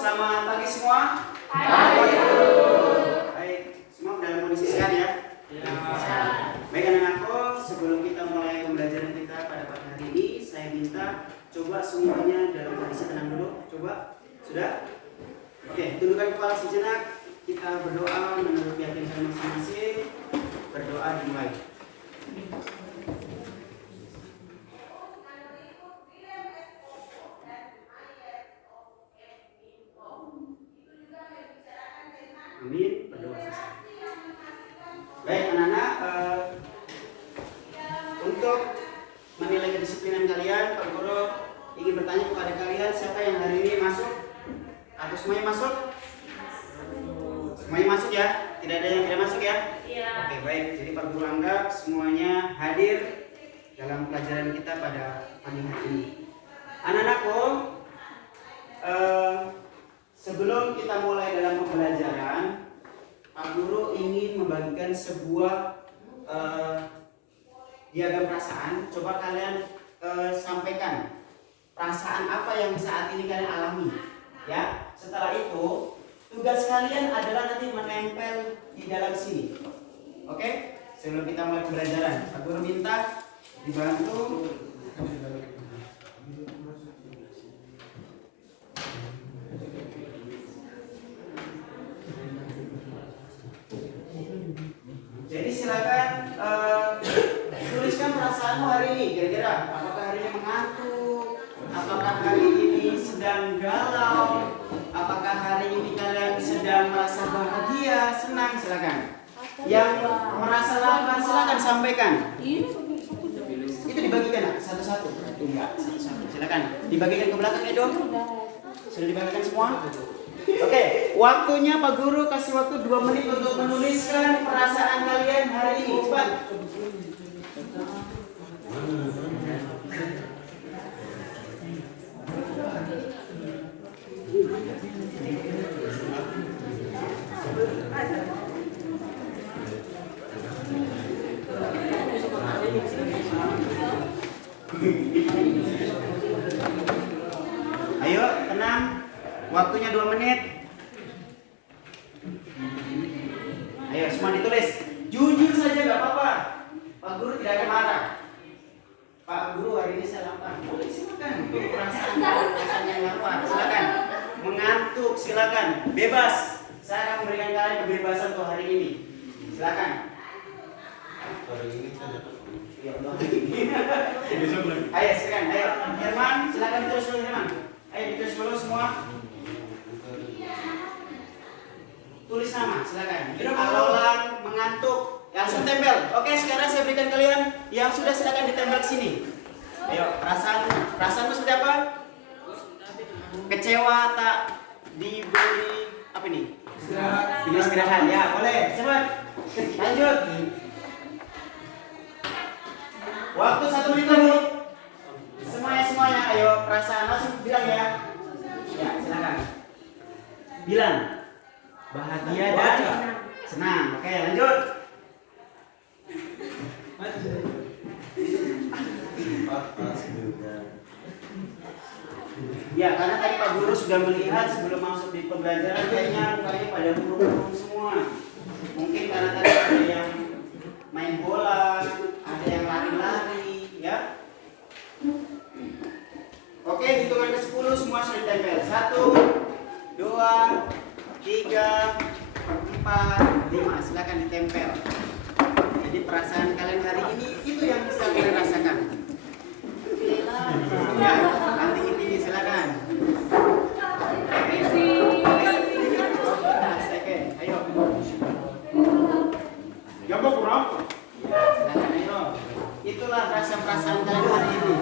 selamat pagi semua. Pagi. Baik, semua dalam kondisi sehat ya? Baik anak-anakku, sebelum kita mulai pembelajaran kita pada pagi hari ini, saya minta coba semuanya dalam kondisi tenang dulu. Coba, sudah? Oke, tundukkan kepala sejenak. Kita berdoa menurut keyakinan masing-masing. Berdoa dimulai. Amin, berdoa selesai. Baik anak-anak, untuk menilai kedisiplinan kalian, Pak Guru ingin bertanya kepada kalian, siapa yang hari ini masuk? Atau semuanya masuk? Semuanya masuk ya? Tidak ada yang tidak masuk ya? Iya. Oke, baik. Jadi Pak Guru anggap semuanya hadir dalam pelajaran kita pada pagi hari ini. Anak-anakku, sebelum kita mulai dalam pembelajaran, Pak Guru ingin membagikan sebuah diagram perasaan. Coba kalian sampaikan perasaan apa yang saat ini kalian alami, ya. Setelah itu, tugas kalian adalah nanti menempel di dalam sini. Oke? Sebelum kita mulai pembelajaran, Pak Guru minta dibantu jadi silakan tuliskan perasaanmu hari ini. Kira-kira apakah hari ini mengantuk? Apakah hari ini sedang galau? Apakah hari ini kalian sedang merasa bahagia, senang? Silakan. Yang merasa lapar silakan sampaikan. Itu dibagikan satu-satu. Enggak, satu-satu. Silakan dibagikan ke belakang ya, Dok. Sudah dibagikan semua? Oke, waktunya Pak Guru kasih waktu 2 menit untuk menuliskan perasaan kalian hari ini. Cepat. Ayo, tenang. Waktunya 2 menit. Ayo, semua ditulis. Jujur saja gak apa-apa. Pak Guru tidak akan marah. Pak Guru hari ini saya lapar. Boleh silakan. Perasaan yang lapar. Silakan. Mengantuk silakan. Bebas. Saya akan memberikan kalian kebebasan untuk hari ini. Silakan. Ayo silakan. Ayo. Herman, silakan ditulis dulu Herman. Ayo ditulis dulu semua. Tulis nama, silakan. Alolang, mengantuk, langsung tempel. Oke, sekarang saya berikan kalian yang sudah, silakan ditempel ke sini. Ayo, perasaanmu seperti apa? Kecewa tak diberi apa ini? Istirahat. Ya, boleh. Cepat. Lanjut. Waktu 1 menit dulu. Semuanya, ayo perasaan langsung bilang ya. Ya, silakan. Bilang. Bahagia dan senang. Oke, lanjut. Ya, karena tadi Pak Guru sudah melihat sebelum masuk di pembelajaran kayaknya mukanya pada murung semua. Mungkin karena tadi ada yang main bola, ada yang lari-lari, ya. Oke, hitungan ke 10 semua sudah ditempel. 1, 2, 3, 4, 5. Silakan ditempel. Jadi perasaan kalian hari ini itu yang bisa kalian rasakan. Ya, nanti ini silakan. Ayo. Ya, kurang. Ya, silakan ayo. Itulah rasa perasaan kalian hari ini.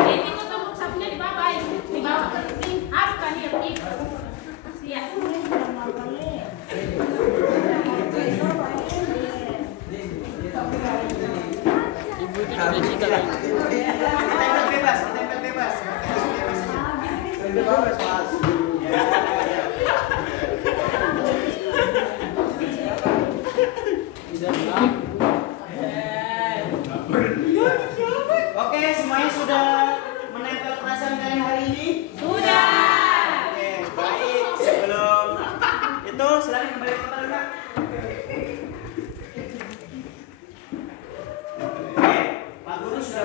Ini untuk sapunya di bawah. Di bawah. Harus kan ya, Iya. Ibu itu sudah cita lagi. Ditempel bebas. Bebas, Mas. Oke, semuanya sudah menempel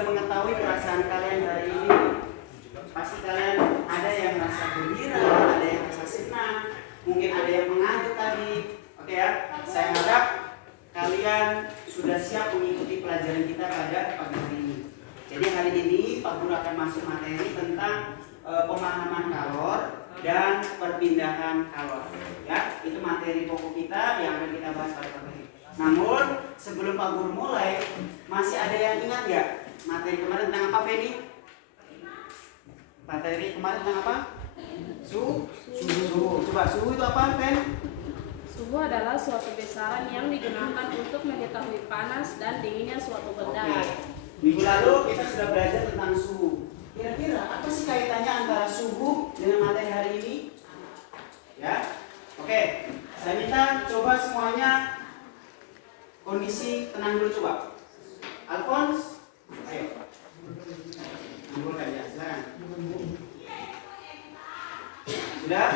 mengetahui perasaan kalian hari ini. Pasti kalian ada yang merasa gembira, ada yang merasa senang, mungkin ada yang mengantuk tadi. Oke ya, saya harap kalian sudah siap mengikuti pelajaran kita pada pagi hari ini. Jadi hari ini Pak Guru akan masuk materi tentang pemahaman kalor dan perpindahan kalor. Ya, itu materi pokok kita yang akan kita bahas pada pagi ini. Namun sebelum Pak Guru mulai, masih ada yang ingat nggak materi kemarin tentang apa, Feni? Materi kemarin tentang apa? Suhu. Coba suhu itu apa, Fen? Suhu adalah suatu besaran yang digunakan untuk mengetahui panas dan dinginnya suatu benda. Minggu lalu kita sudah belajar tentang suhu. Kira-kira apa sih kaitannya antara suhu dengan materi hari ini? Ya, oke. Saya minta coba semuanya kondisi tenang dulu coba. Alphonse, ayo. Kumpulkan ya, silakan. Sudah?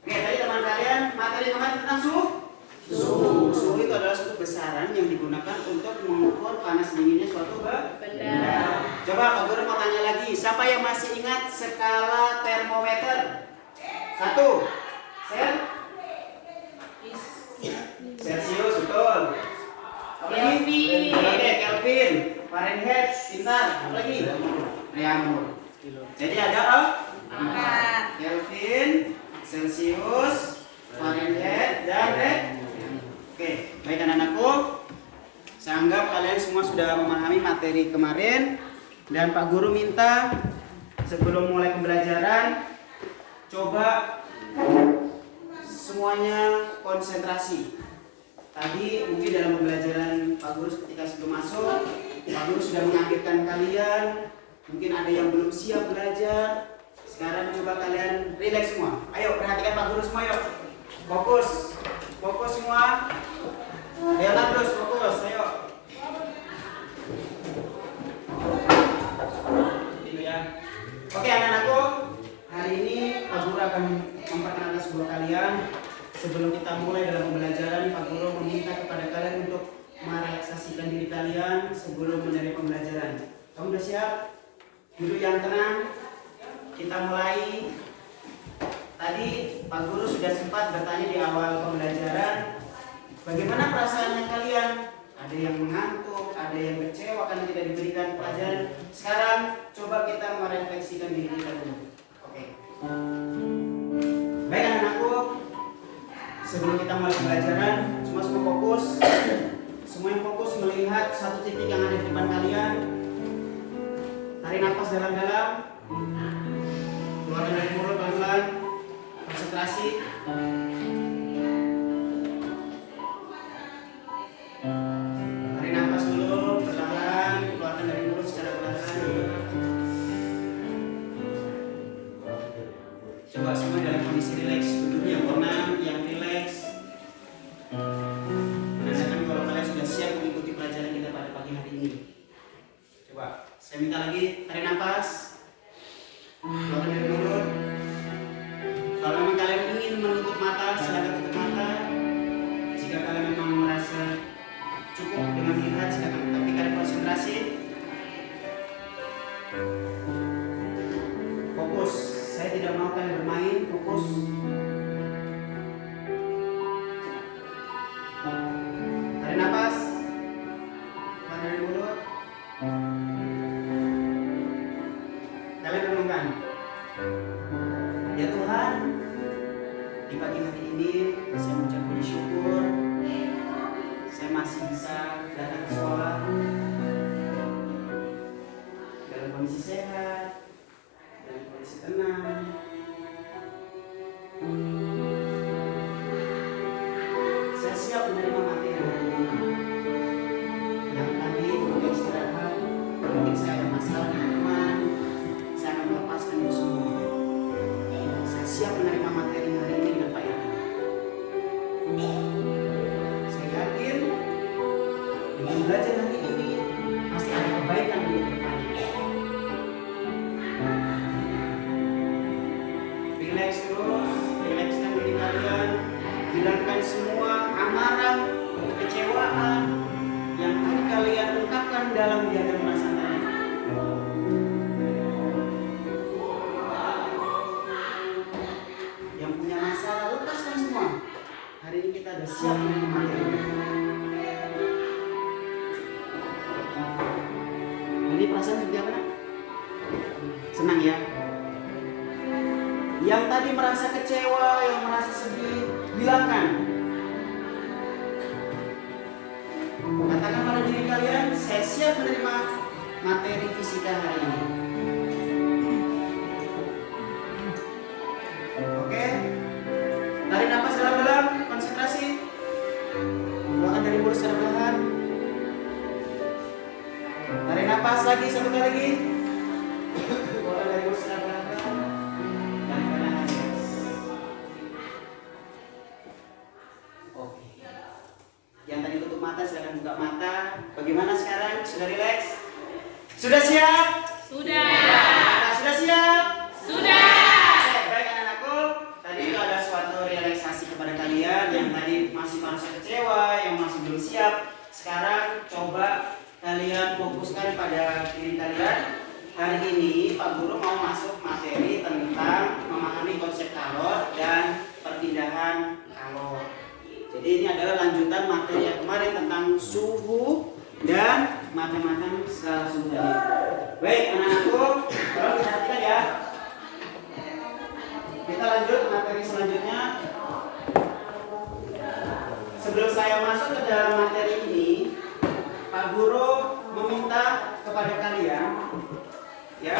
Oke, tadi teman kalian materi kemarin tentang suhu. Suhu itu adalah suatu besaran yang digunakan untuk mengukur panas dinginnya suatu benda. Coba Pak Guru mau tanya lagi, siapa yang masih ingat skala termometer? 1. Celsius, betul. Kelvin. Oke, Kelvin. Fahrenheit, pintar. Apa lagi? Reaumur. Jadi ada Kelvin, Celsius, Fahrenheit, dan Oke, baik anak-anakku. Saya anggap kalian semua sudah memahami materi kemarin. Dan Pak Guru minta sebelum mulai pembelajaran, coba semuanya konsentrasi. Tadi mungkin dalam pembelajaran Pak Guru ketika sebelum masuk, Pak Guru sudah mengagetkan kalian. Mungkin ada yang belum siap belajar. Sekarang coba kalian rileks semua. Ayo perhatikan Pak Guru semua, yuk. Fokus semua. Leonardo, fokus, ayo. Itu ya. Oke anak-anakku, hari ini Pak Guru akan memperkenalkan sebuah kalian. Sebelum kita mulai dalam pembelajaran, Pak Guru meminta kepada kalian untuk merelaksasikan diri kalian sebelum menerima pembelajaran. Kamu sudah siap? Duduk yang tenang. Kita mulai. Tadi Pak Guru sudah sempat bertanya di awal pembelajaran, bagaimana perasaannya kalian? Ada yang mengantuk, ada yang kecewa karena tidak diberikan pelajaran. Sekarang coba kita merefleksikan diri kita dulu. Oke. Baik anak-anakku, sebelum kita mulai pembelajaran, semua fokus. Semua yang fokus melihat satu titik yang ada di depan kalian. Tarik nafas dalam-dalam. Keluarkan dari mulut pelan-pelan. Konsentrasi. Tarik nafas dulu perlahan, keluarkan dari mulut secara perlahan. Coba semua dalam kondisi rileks, duduk yang tenang, yang rileks. Menandakan kalau kalian sudah siap mengikuti pelajaran kita pada pagi hari ini. Coba, saya minta lagi tarik nafas, keluarkan dari mulut. Kalau memang kalian ingin menutup mata, silakan tutup mata. Jika kalian memang merasa cukup dengan melihat, silakan. Tapi kalian konsentrasi. Fokus. Saya tidak mau kalian bermain. Fokus. Tarik nafas. Keluar dari mulut. Kalian renungkan. Ya Tuhan, di pagi hari ini saya mengucap puji syukur saya masih bisa datang ke sekolah dalam kondisi sehat, dalam kondisi tenang. Saya siap menerima materi hari ini. Yang tadi untuk istirahat, mungkin saya ada masalah dengan teman, saya akan melepaskan itu semua. Saya siap menerima materi hari ini dengan baik. Saya yakin dengan belajar hari ini pasti ada kebaikan untuk depannya. Relax terus, relaxkan diri kalian, hilangkan semua amarah, kekecewaan yang tadi kecewa, yang merasa sedih, bilangkan. Katakan pada diri kalian, saya siap menerima materi fisika hari ini. Oke, tarik nafas dalam-dalam, konsentrasi. Keluarkan dari mulut secara perlahan. Tarik nafas lagi, satu kali lagi. Keluarkan dari mulut secara perlahan. Dan nafas. Oke. Yang tadi tutup mata, silakan buka mata. Bagaimana sekarang? Sudah rileks? Sudah siap? Sudah. Nah, sudah siap? Sudah. Baik anak-anakku, tadi itu ada suatu relaksasi kepada kalian yang tadi masih merasa kecewa, yang masih belum siap. Sekarang coba kalian fokuskan pada diri kalian. Hari ini Pak Guru mau masuk materi tentang memahami konsep kalor dan perpindahan kalor. Jadi ini adalah lanjutan materi yang kemarin tentang suhu dan macam-macam skala suhu tadi. Baik anak-anakku, tolong diperhatikan ya. Kita lanjut materi selanjutnya. Sebelum saya masuk ke dalam materi ini, Pak Guru meminta kepada kalian ya,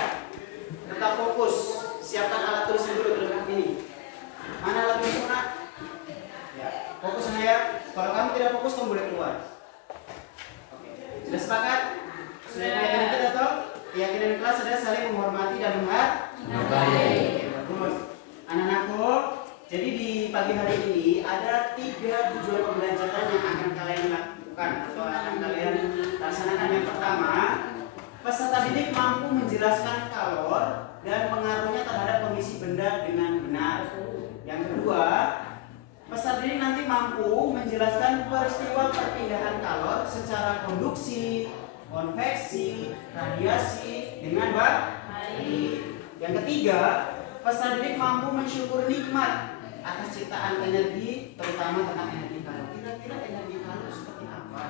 tetap fokus. Siapkan alat tulis dulu terlebih ini. Mana alat tulis mana? Ya, fokus ya. Kalau kamu tidak fokus, kamu boleh keluar. Oke. Sudah sepakat? Sudah keyakinan kita toh? Keyakinan kelas sudah saling menghormati dan menghargai. Bagus. Anak-anakku, jadi di pagi hari ini ada 3 tujuan pembelajaran yang akan kalian lakukan atau akan kalian laksanakan. Yang pertama, peserta didik mampu menjelaskan kalor dan pengaruhnya terhadap kondisi benda dengan benar. Yang kedua, peserta didik nanti mampu menjelaskan peristiwa perpindahan kalor secara konduksi, konveksi, radiasi dengan baik. Yang ketiga, peserta didik mampu mensyukuri nikmat atas ciptaan energi, terutama tentang energi kalor. Kira-kira energi kalor seperti apa?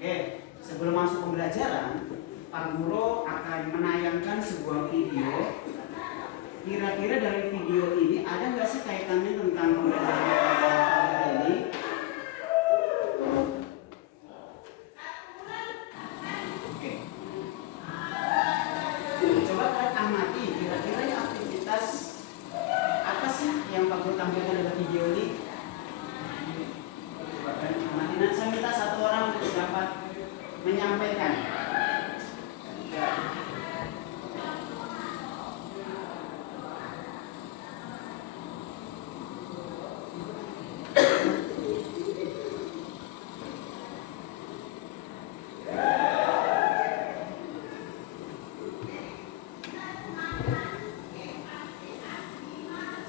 Oke, sebelum masuk pembelajaran, Pak Guru akan menayangkan sebuah video. Kira-kira dari video ini ada nggak sih kaitannya tentang pembelajaran kita ini? Oke. Coba kalian amati kira-kira aktivitas apa sih yang Pak Guru tampilkan dalam video ini? Coba kalian amati. Nanti saya minta satu orang untuk dapat menyampaikan.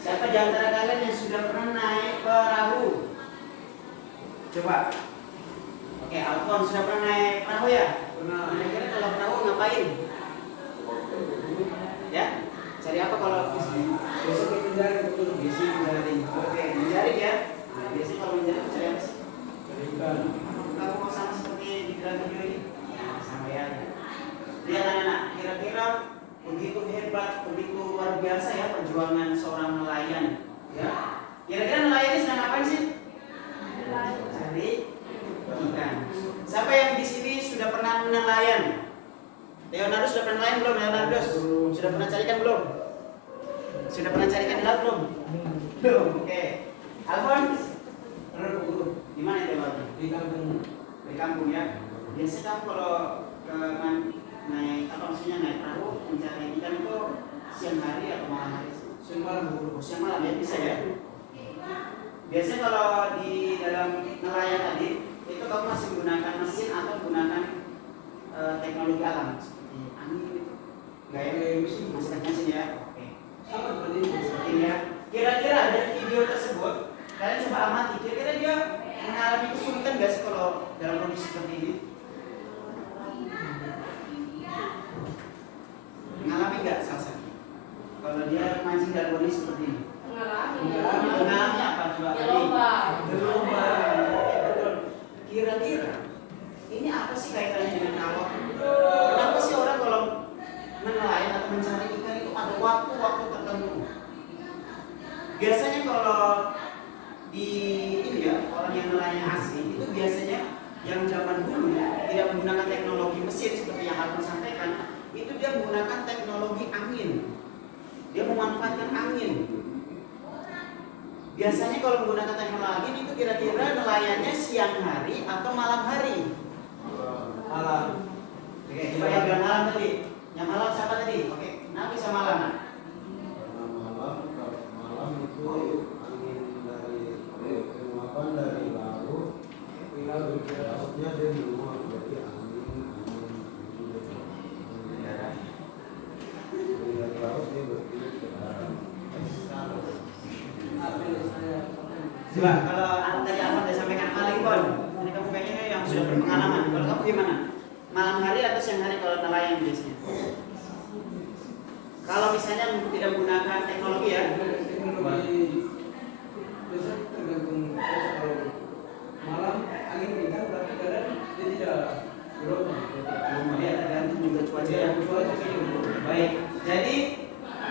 Siapa di antara kalian yang sudah pernah naik perahu? Coba. Oke, Alfon sudah pernah naik perahu ya? Pernah. Kira-kira kalau perahu ngapain? Ya? Cari apa kalau besok kita mencari betul besi menjaring. Oke, menjaring ya. Biasanya kalau menjaring cari apa sih? Cari ikan. Kamu mau sama seperti di dalam video ini? Sama ya. Lihat anak-anak, kira-kira begitu hebat, begitu luar biasa ya perjuangan seorang nelayan. Ya. Kira-kira nelayan ini sedang ngapain sih? Cari ikan. Siapa yang di sini sudah pernah nelayan? Leonardo sudah pernah nelayan belum? Leonardo sudah pernah cari ikan belum? Sudah pernah cari ikan di laut belum? Belum. Oke. Alfons? Pernah guru. Di mana itu Pak? Di kampung. Di kampung ya. Biasanya kamu kalau ke naik apa maksudnya naik perahu mencari ikan itu siang hari atau malam hari? Siang malam guru. Siang malam ya bisa ya. Biasanya kalau di dalam nelayan tadi itu kamu masih menggunakan mesin atau menggunakan teknologi alam seperti angin gitu. Enggak ya? Masih pakai mesin ya. Oke. Sama seperti ini ya. Kira-kira dari video tersebut kalian coba amati. Kira-kira dia mengalami kesulitan nggak sih kalau dalam kondisi seperti ini? Mengalami nggak salah satu? Kalau dia mancing dalam kondisi seperti ini? Mengalami apa coba tadi? Gelombang. Betul. Kira-kira ini apa sih kaitannya dengan kalor? Kenapa sih orang kalau nelayan atau mencari ikan itu ada waktu-waktu tertentu? Biasanya memanfaatkan angin. Biasanya kalau menggunakan teknologi itu kira-kira nelayannya siang hari atau malam hari? Malam. Oke, coba yang bilang malam tadi. Yang malam siapa tadi? Oke, kenapa bisa malam? Malam itu angin dari penguapan dari laut, lautnya dia menguap jadi angin dari laut dia bertiup ke darat. Coba kalau tadi Ahmad sudah sampaikan malam Pon, ini kamu kayaknya yang sudah berpengalaman. Kalau kamu gimana? Malam hari atau siang hari kalau nelayan biasanya? Kalau misalnya tidak menggunakan teknologi ya? Teknologi biasanya tergantung kalau malam angin kencang berarti kadang dia tidak berubah. Ya tergantung juga cuaca ya. Baik, jadi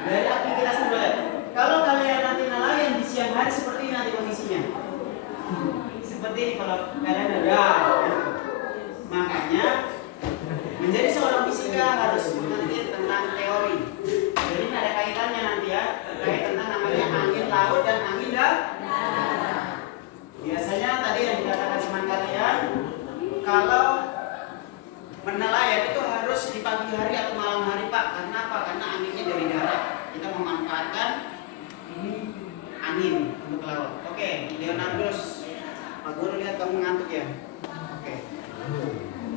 dari aktivitas dulu. Kalau kalian nanti nelayan di siang hari seperti ini nanti kondisinya. Seperti ini kalau kalian ada. Makanya menjadi seorang fisika harus mengerti tentang teori. Jadi ini ada kaitannya nanti ya, terkait tentang namanya angin laut dan angin darat. Biasanya tadi yang dikatakan teman kalian, kalau menelayan itu harus di pagi hari atau malam hari Pak. Karena apa? Karena anginnya dari darat. Kita memanfaatkan angin untuk laut. Oke, Leonardo, Pak Guru lihat kamu ngantuk ya. Oke.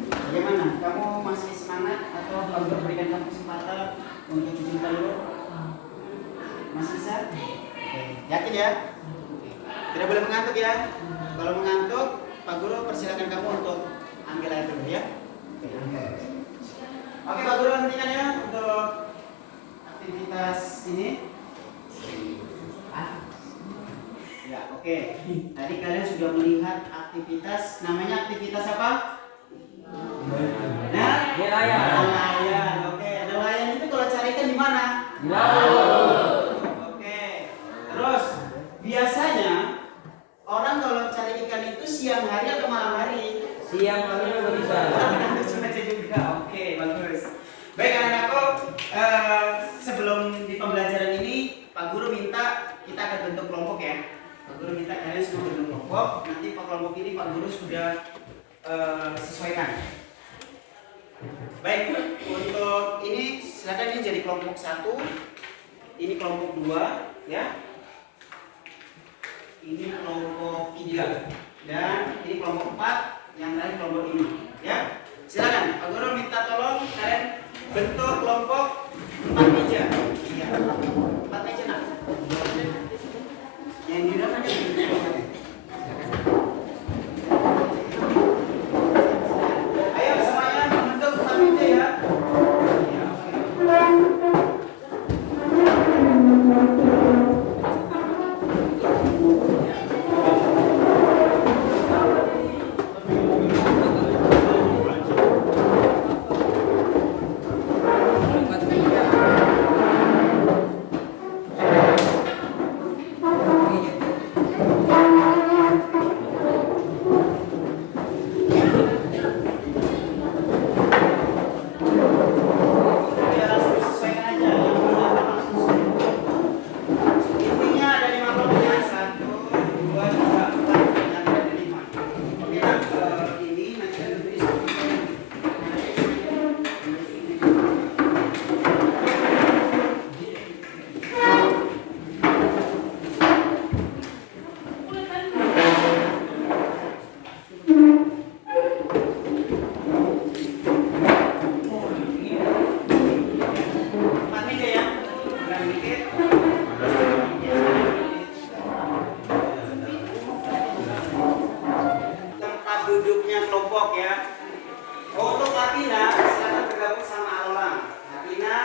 Bagaimana? Kamu masih semangat atau Pak Guru berikan kamu kesempatan untuk cuci dulu? Masih bisa? Oke. Yakin ya? Tidak boleh mengantuk ya. Kalau mengantuk, Pak Guru persilakan kamu untuk ambil air dulu ya. Oke, Pak Guru hentikan ya untuk aktivitas ini. Ya, oke. Tadi kalian sudah melihat aktivitas, namanya aktivitas apa? Nah, nelayan. Oke, nelayan itu kalau carikan di mana? Oke. Terus biasanya orang kalau cari ikan itu siang hari atau malam hari? Siang hari bisa. Cuaca juga. Oke, bagus. Baik anak-anakku, sebelum di pembelajaran ini Pak Guru minta kita akan bentuk kelompok ya. Pak Guru minta kalian semua bentuk kelompok. Nanti kelompok ini Pak Guru sudah sesuaikan. Baik, untuk ini silakan ini jadi kelompok 1. Ini kelompok 2 ya. Ini kelompok 3 dan ini kelompok 4, yang lain kelompok 5 ya. Silakan Pak Guru minta tolong kalian bentuk kelompok 4 meja. Iya. 4 meja nak. Yang di dalam ada ayo semuanya membentuk 4 meja ya. Ya, oke. Ya, langsung disesuaikan aja. Yang mana langsung. Intinya ada 5 kelompok ya. 1, 2, 3, 4, dan ada 5. Oke, nah, ini nanti ada tulis. Empat meja ya, ulang dikit. Tempat duduknya kelompok ya. Untuk Latina, silakan bergabung sama Alola. Latina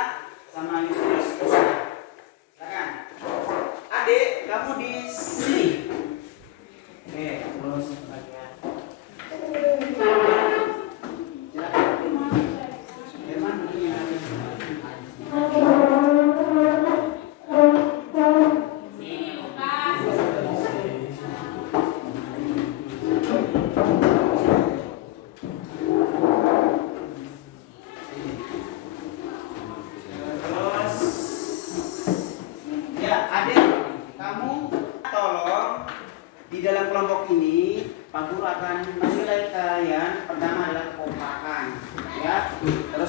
sama Yusuf. Silakan. Adik, kamu di sini. Oke, terus bagian. Silakan. Herman, ini yang ada. Terus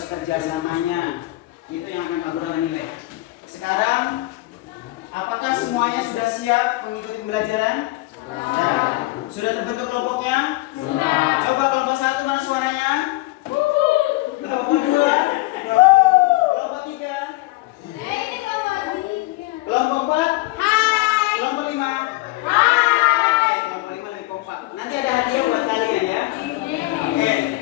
harus kerjasamanya. Itu yang akan Pak Guru nilai. Sekarang, apakah semuanya sudah siap mengikuti pembelajaran? Ya. Sudah terbentuk kelompoknya? Sudah. Coba kelompok 1 mana suaranya? Kelompok 2? Kelompok 3? Kelompok 4? Hai. Kelompok 5? Hai. Kelompok 5 lebih kompak. Nanti ada hadiah buat kalian ya. Oke.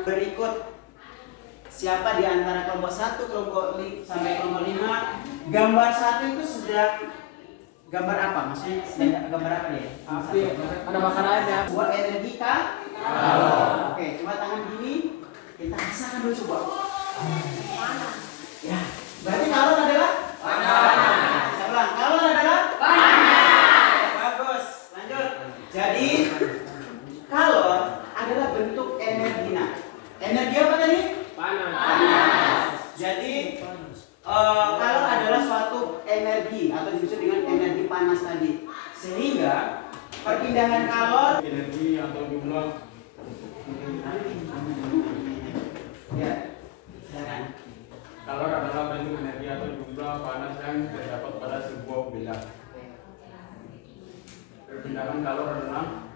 Berikut siapa di antara kelompok 1, kelompok sampai kelompok 5, gambar 1 itu sedang gambar apa? Maksudnya sedang gambar apa dia? Ada bakar aja. Buat energi kah? Oke, coba tangan gini. Kita rasakan dulu coba. Ya, berarti kalor adalah panas. Saya ulang, kalor adalah panas. Bagus, lanjut. Jadi kalor adalah bentuk energi. Nah, energi apa tadi? Panas. Jadi kalor adalah suatu energi atau disebut dengan energi panas tadi. Sehingga perpindahan kalor energi atau jumlah ya, silakan. kalor adalah bentuk energi atau jumlah panas yang terdapat pada sebuah benda. Perpindahan kalor adalah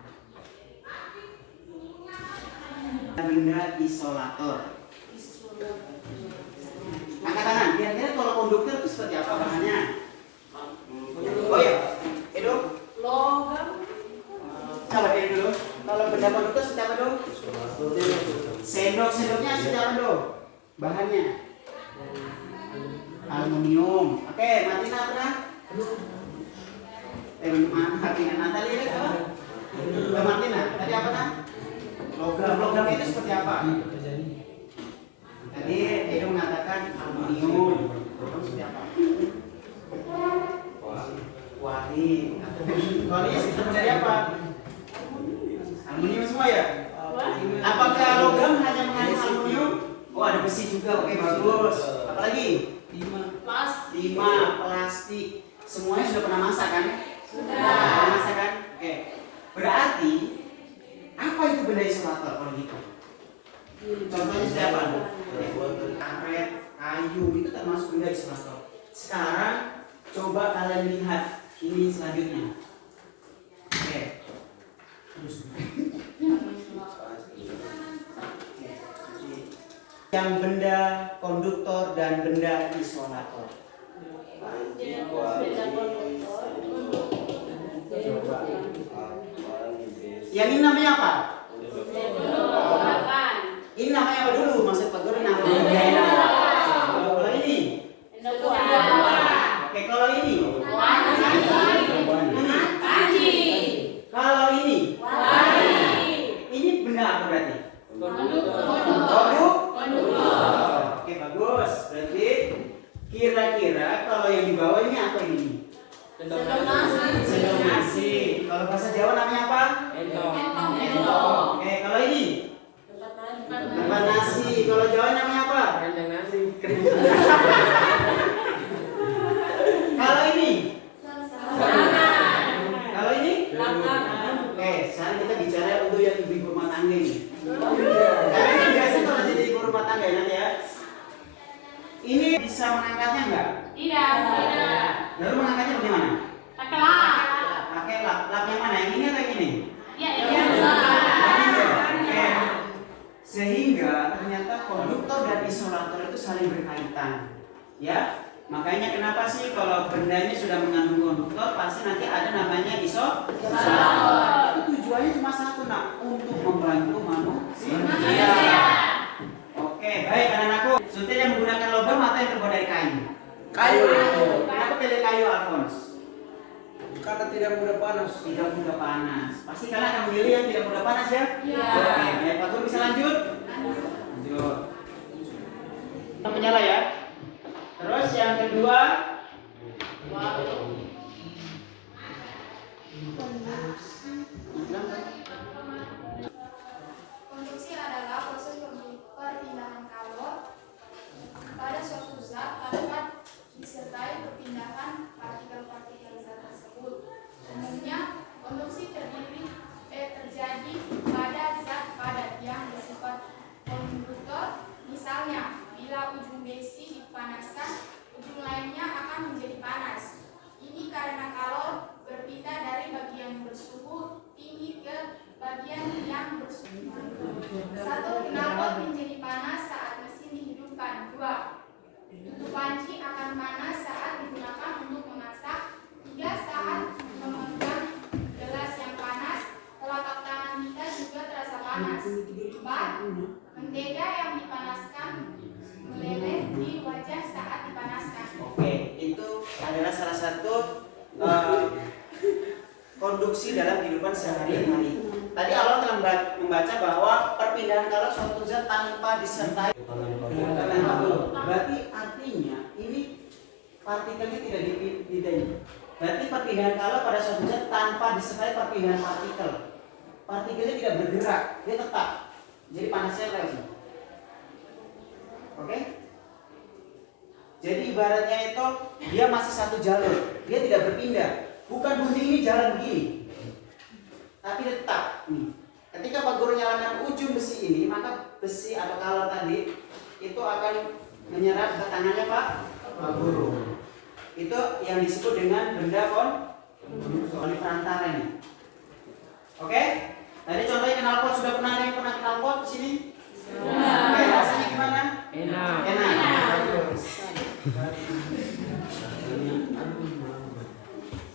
Benda isolator. Angkat tangan. Kira-kira kalau konduktor itu seperti apa bahannya? Oh ya, Edo. Logam. Coba ini dulu. Kalau benda konduktor seperti apa dong? Sendoknya seperti apa dong? Bahannya? Aluminium. Oke, Martina pernah? Martina Natalia itu apa? Martina, tadi apa kan? Logam itu seperti apa? Tadi Edo mengatakan aluminium. Logam seperti apa? Kuali. Kuali seperti dari apa? Aluminium semua ya? Apakah logam hanya mengandung aluminium? Oh, ada besi juga. Oke, bagus. Apalagi? Plastik. Semuanya sudah pernah masak kan? Sudah. Pernah masak kan? Oke. Berarti apa itu benda isolator kalau gitu? Contohnya siapa? Karet, kayu itu termasuk benda isolator. Sekarang coba kalian lihat ini selanjutnya. Oke. Yang benda konduktor dan benda isolator. Yang ini namanya apa? Ini namanya apa dulu? Maksud Pak Guru namanya. Kalau ini? Oke, kalau ini? Kalau ini? Ini benda apa berarti? Oke, bagus. Berarti kira-kira kalau yang di bawah ini apa ini? Sendok nasi. Kalau bahasa Jawa namanya apa? Entong. Oke, kalau ini? Tempat nasi. Kalau Jawa namanya apa? Keranjang nasi. Kalau ini? Kalau ini? Oke, sekarang kita bicara untuk yang ibu rumah tangga ini. Karena ini biasa kalau jadi ibu rumah tangga ya nanti ya. Ini bisa mengangkatnya enggak? Tidak. Lalu mengangkatnya bagaimana? Pakai lap. Pakai lap. Lap yang mana? Yang ini atau yang ini? Ya. Oke. Sehingga ternyata konduktor dan isolator itu saling berkaitan. Ya. Makanya kenapa sih kalau bendanya sudah mengandung konduktor pasti nanti ada namanya isolator. Itu tujuannya cuma satu, nak, untuk membantu manusia. Oke, baik anak-anakku. Suntik yang menggunakan logam atau yang terbuat dari kayu? Kayu. Kenapa pilih kayu, Alphonse? Karena tidak mudah panas. Tidak mudah panas. Pasti kalian akan memilih yang tidak mudah panas ya? Iya. Oke, baik, Pak Guru bisa lanjut? Lanjut. Menyala ya. Terus yang kedua, Konduksi adalah proses perpindahan kalor pada suatu zat tanpa disertai perpindahan partikel-partikel zat tersebut. Umumnya, konduksi satu konduksi dalam kehidupan sehari-hari. Tadi Allah telah membaca bahwa perpindahan kalor suatu zat tanpa disertai tekanan pakur. Berarti artinya ini partikelnya tidak dipindahin. Berarti perpindahan kalor pada suatu zat tanpa disertai perpindahan partikel. Partikelnya tidak bergerak, dia tetap. Jadi panasnya lewat sini. Oke? Jadi ibaratnya itu dia masih satu jalur, dia tidak berpindah. Bukan gunting ini jalan begini, tapi tetap nih. Ketika Pak Guru nyalakan ujung besi ini, maka besi atau kalor tadi itu akan menyerap ke tangannya Pak Guru. Itu yang disebut dengan benda konduksi perantara ini. Oke? Tadi contohnya knalpot, sudah pernah ada yang pernah knalpot di sini? Oke, rasanya gimana? Enak.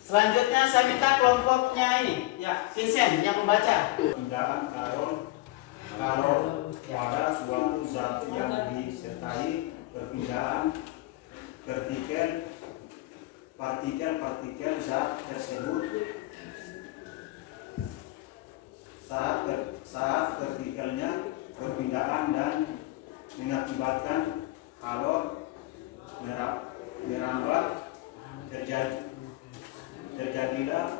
Selanjutnya saya minta kelompoknya ini, ya Vincent yang membaca. Perpindahan kalor pada suatu zat yang disertai perpindahan partikel zat tersebut saat partikelnya perpindahan dan mengakibatkan kalor merambat terjadilah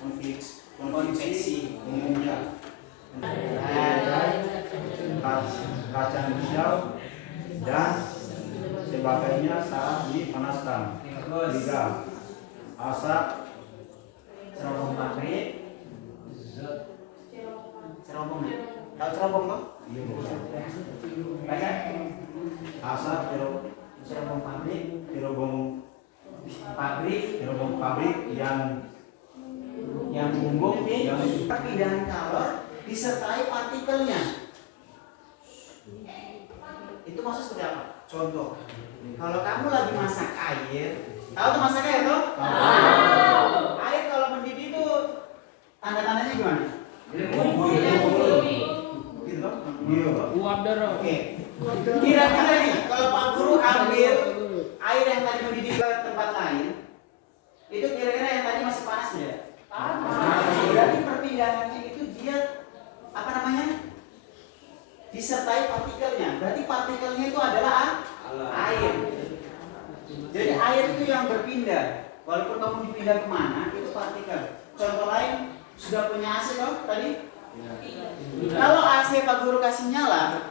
konveksi umumnya kacang hijau dan sebagainya saat dipanaskan. 3. Asap Cerobong pabrik. Cerobong ya? Tahu cerobong kok? Baca. asap Cerobong pabrik. Cerobong pabrik yang bumbung nih, perpindahan kalor disertai partikelnya. Itu maksud seperti apa? Contoh, kalau kamu lagi masak air, tahu tuh masak air tuh? Air kalau mendidih itu tanda-tandanya gimana? Gitu loh? Uap darah. Oke. Kira-kira nih, kalau Pak Guru ambil air yang tadi mendidih ke tempat lain, itu kira-kira yang tadi masih panas ya? Berarti perpindahannya itu dia apa namanya? Disertai partikelnya. Berarti partikelnya itu adalah air. Jadi air itu yang berpindah. Walaupun kamu dipindah kemana, itu partikel. Contoh lain, sudah punya AC loh tadi? Kalau AC Pak Guru kasih nyala,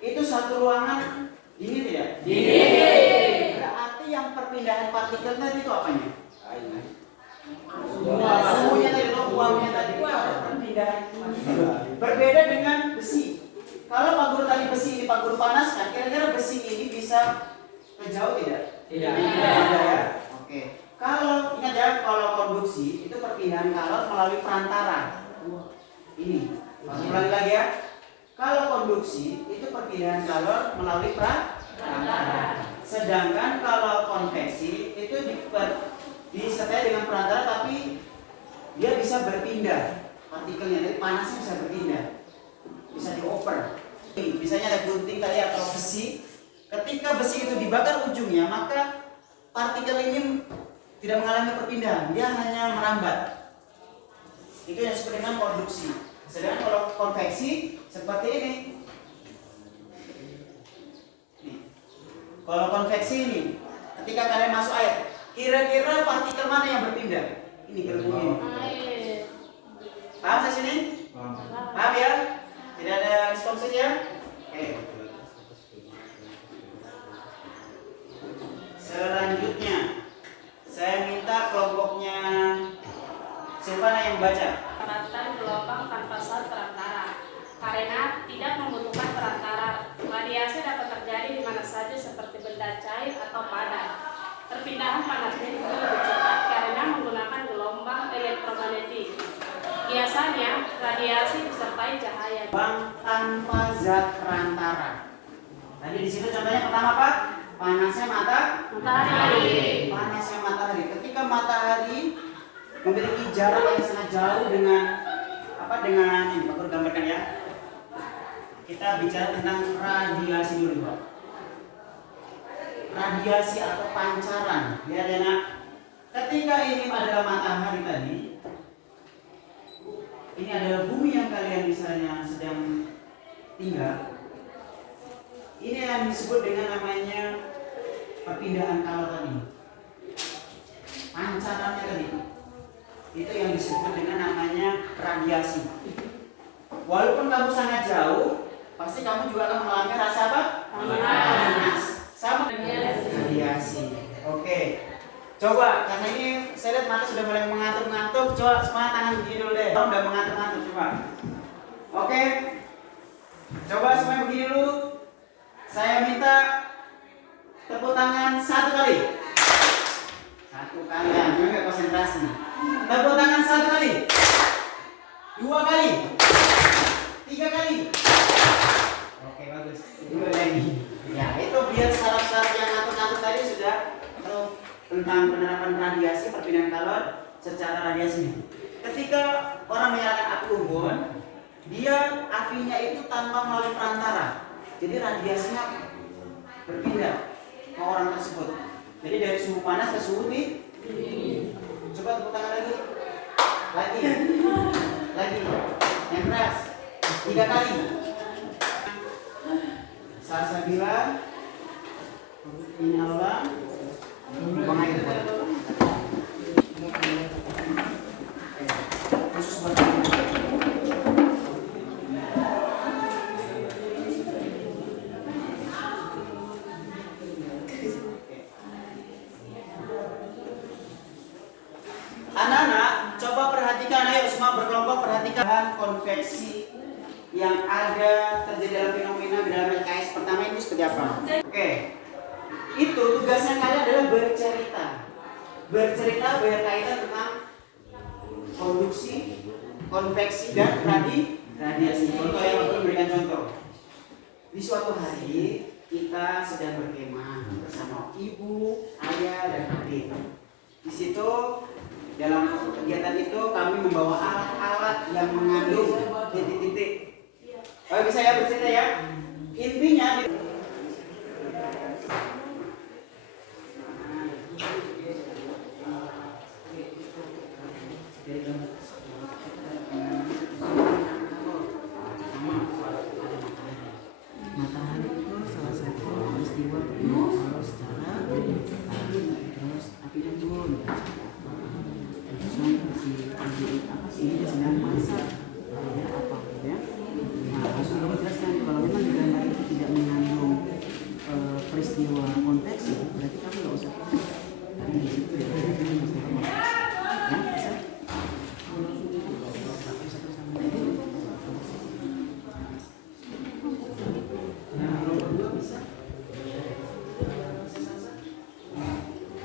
itu satu ruangan dingin tidak? Dingin. Berarti yang perpindahan partikelnya itu apanya? Suhunya tadi, uapnya tadi. Perpindahan. Berbeda dengan besi. Kalau Pak Guru tadi besi ini Pak Guru panaskan, kira-kira besi ini bisa ke jauh tidak? Tidak. Ya. Oke. Kalau ingat ya, kalau konduksi itu perpindahan kalor melalui perantara. Ini. Ulangi lagi ya. Kalau konduksi itu perpindahan kalor melalui perantara. Sedangkan kalau konveksi itu disertai dengan perantara tapi dia bisa berpindah partikelnya, jadi panasnya bisa berpindah, bisa dioper. Misalnya ada gunting tadi atau besi, ketika besi itu dibakar ujungnya, maka partikel ini tidak mengalami perpindahan, dia hanya merambat. Itu yang disebut dengan konduksi. Sedangkan kalau konveksi seperti ini. Kalau konveksi ini, ketika kalian masuk air, kira-kira partikel mana yang berpindah? Ini gerbong ini. Paham saya sini? Paham ya? Tidak ada respons saja? Oke. Selanjutnya, saya minta kelompoknya Silvana yang membaca. Peralatan gelombang tanpa zat perantara. Karena tidak membutuhkan perantara, radiasi dapat terjadi di mana saja seperti benda cair atau padat. Perpindahan panasnya juga lebih cepat karena menggunakan gelombang elektromagnetik. Biasanya radiasi disertai cahaya. Gelombang tanpa zat perantara. Tadi di situ contohnya pertama apa? Panasnya matahari. Panasnya matahari. Ketika matahari memiliki jarak yang sangat jauh dengan ini Pak Guru gambarkan ya. Kita bicara tentang radiasi dulu Pak. radiasi atau pancaran. Lihat ya nak, ketika ini adalah matahari tadi, ini adalah bumi yang kalian misalnya sedang tinggal. Ini yang disebut dengan namanya perpindahan kalor tadi. Pancarannya tadi, itu yang disebut dengan namanya radiasi. Walaupun kamu sangat jauh, pasti kamu juga akan mengalami rasa apa? Panas. Sama radiasi. Oke. Coba, karena ini saya lihat mata sudah mulai mengantuk-ngantuk. Coba semua tangan begini dulu deh. Kamu udah mengantuk-ngantuk, coba. Oke. Coba semua begini dulu. Saya minta tepuk tangan 1 kali. 1 kali, ya, cuma nggak konsentrasi. Tepuk tangan 1 kali. 2 kali. 3 kali. Oke, bagus. 2 lagi. Ya, itu biar syarat-syarat yang ngantuk-ngantuk tadi sudah tahu tentang penerapan radiasi, perpindahan kalor secara radiasi. Ketika orang menyalakan api unggun, dia apinya itu tanpa melalui perantara. Jadi radiasinya berpindah ke orang tersebut. Jadi dari suhu panas ke suhu dingin. Coba tepuk tangan lagi. Lagi. Yang keras. 3 kali. Salsabila. Inallah. Buang air. Khusus buat anak-anak, coba perhatikan, ayo semua berkelompok perhatikan konveksi yang ada terjadi dalam fenomena di dalam LKS pertama itu seperti apa. Oke, itu tugasnya kalian adalah bercerita berkaitan tentang konduksi, konveksi dan radiasi. Contoh yang aku berikan contoh. Di suatu hari kita sedang berkemah bersama ibu, ayah dan adik. Di situ dalam kegiatan itu kami membawa alat-alat yang mengandung titik-titik. Oh, bisa ya bercerita ya. Intinya matahari itu salah satu peristiwa kalau secara terus api unggun. Ini sedang masak ya apa ya. Nah, langsung dijelaskan kalau memang di gambar itu tidak mengandung peristiwa konveksi, berarti kamu nggak usah di situ ya. Ya, bisa.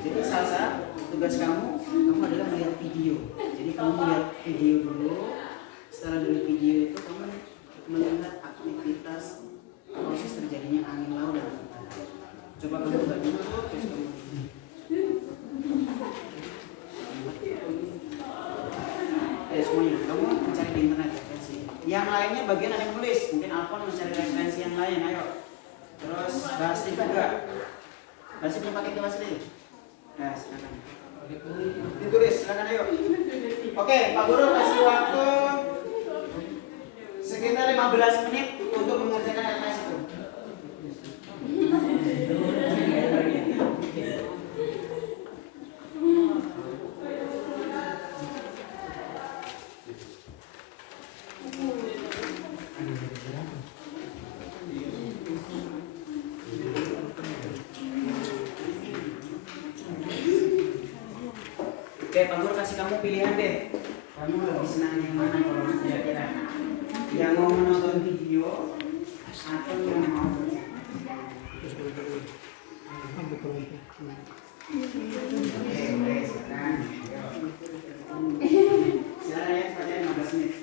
Jadi Salsa, tugas kamu adalah melihat video. Jadi kamu lihat video dulu. Setelah dari video itu kamu melihat aktivitas proses terjadinya angin laut dan udara. Coba kamu buka dulu, terus kamu semuanya kamu mencari di internet referensi. Yang lainnya bagian ada yang nulis, mungkin Alfon mencari referensi yang lain. Ayo. Terus Basri juga. Basri punya pakai Basri. Nah, silakan. Ditulis, silakan ayo. Oke, Pak Guru kasih waktu sekitar 15 menit untuk mengerjakan LKS itu. Oke, Pak Guru kasih kamu pilihan deh. Kamu lebih senang yang mana kalau kira-kira? Yang mau menonton video atau yang mau Oke, silakan. Silakan ya, sepanjang 15 menit.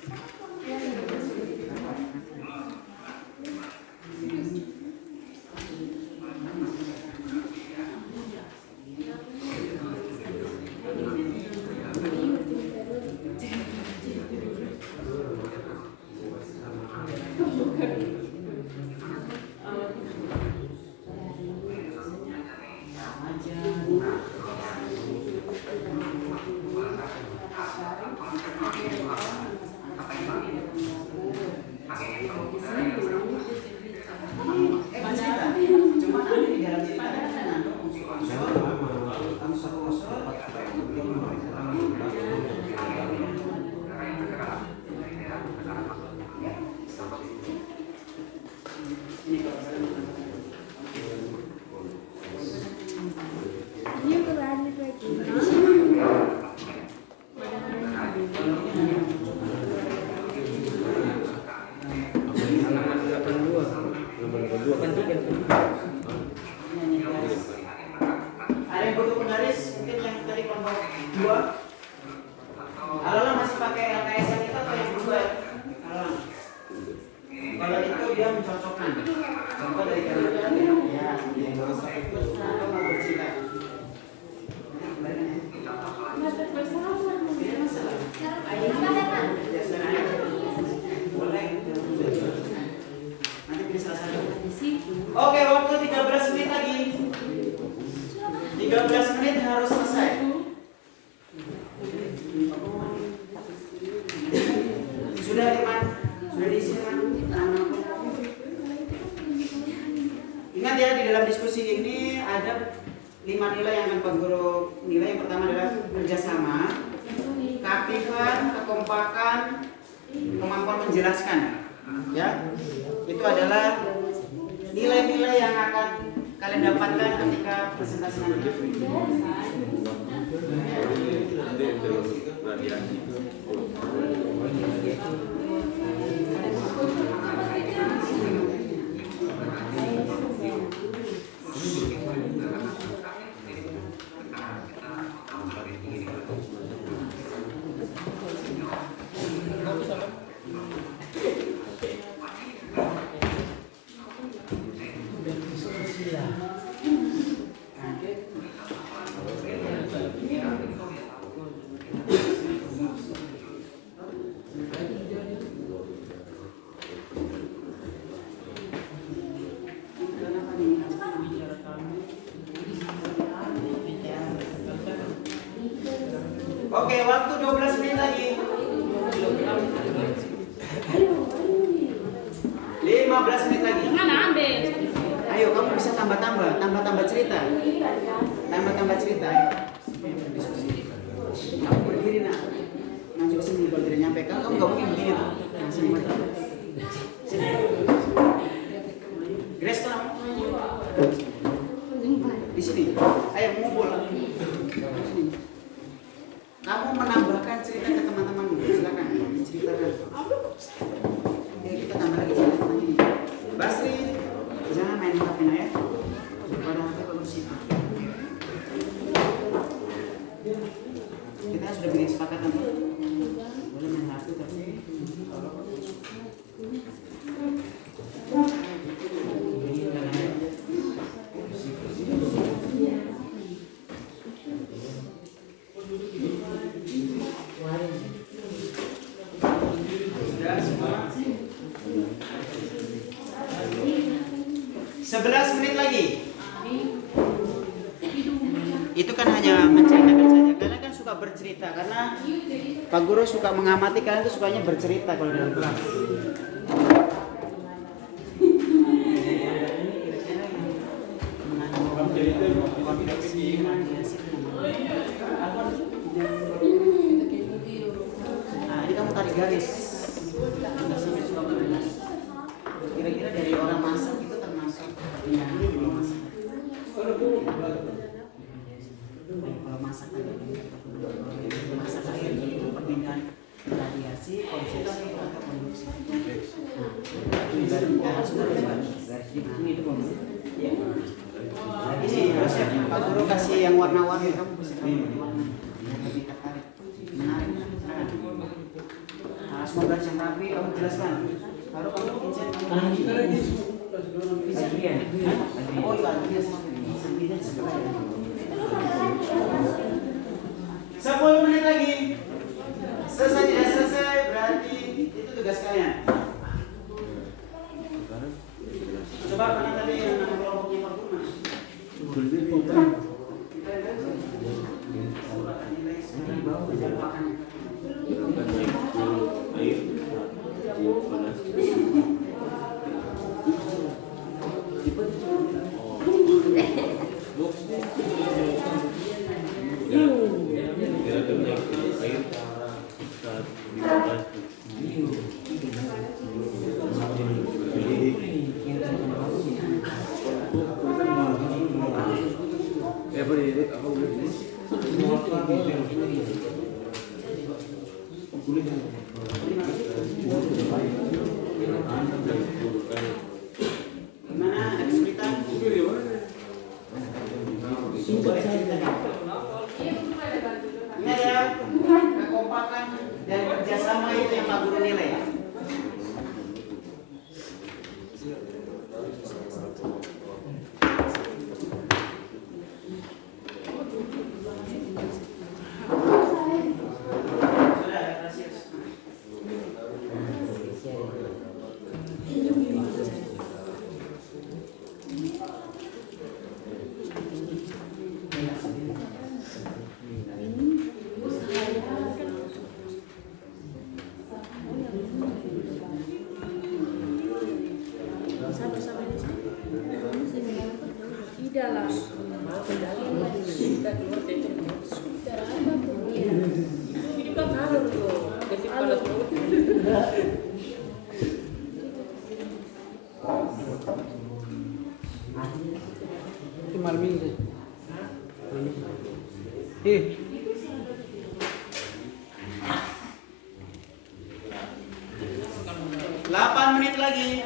Ada yang butuh penggaris? Mungkin yang tadi kelompok 2. Alalah masih pakai LKS yang itu atau yang kedua? Alalah. Kalau itu dia mencocokkan. Contoh dari kalian ya, yang bahasa itu atau mau bercerita. Boleh. Nanti pilih salah satu. Oke, waktu 13 menit lagi. 13 menit harus selesai. Sudah Iman? Sudah diisi Iman? Ingat ya, di dalam diskusi ini ada 5 nilai yang akan Pak Guru nilai. Yang pertama adalah kerjasama, keaktifan, kekompakan, kemampuan menjelaskan. Ya, itu adalah nilai-nilai yang akan kalian dapatkan ketika presentasi nanti. Oke, waktu 12 menit lagi. 15 menit lagi. Mana ambil? Ayo, kamu bisa tambah cerita. Tambah cerita. Ayo. Kamu berdiri nak. Nah, coba sini kalau tidak nyampe. Kamu nggak mungkin begini tuh. Nah, sini. Sini. Grace kamu. Di sini. Ayo ngumpul. Sini. Kamu menambahkan cerita ke teman-temanmu. Silakan ceritakan. Oke, kita tambah lagi cerita ini. Basri, jangan main HP-nya ya. Pada HP produksi. Kita sudah bikin kesepakatan. Boleh main HP tapi sudah semua. 11 menit lagi. Itu kan hanya menceritakan saja. Kalian kan suka bercerita karena Pak Guru suka mengamati kalian tuh sukanya bercerita kalau dalam kelas. Nah, ini kamu tarik garis. Kira-kira dari orang masak itu termasuk penyanyi belum masak? Kalau masak tadi masak air itu perbedaan radiasi, konsumsi atau konduksi. Ini resep Pak Guru kasih yang warna-warni, kamu bisa tahu warna yang lebih tertarik, menarik. Nah, semua garis yang rapi kamu jelaskan. Baru kamu izin Adrian. Oh iya, Adrian sama Adrian sebelah ya. 10 menit lagi. Selesai tidak selesai berarti itu tugas kalian. Coba mana tadi yang nama kelompoknya Pak Guru? Gimana? Ada kesulitan? Ingat ya, kekompakan dan kerjasama itu yang Pak Guru nilai. Delapan menit lagi.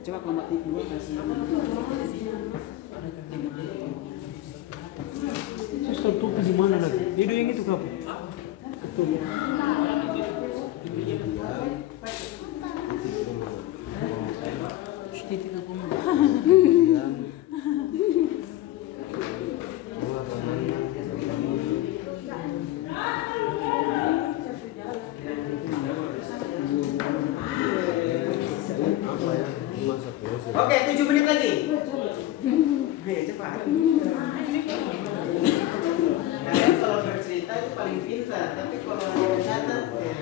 Coba kelompok dua kasih. Terus tuh di mana lagi? Itu yang itu kamu? Oke, 7 menit lagi. Ayo cepat. Kalian kalau bercerita itu paling pintar, tapi kalau mencatat ya.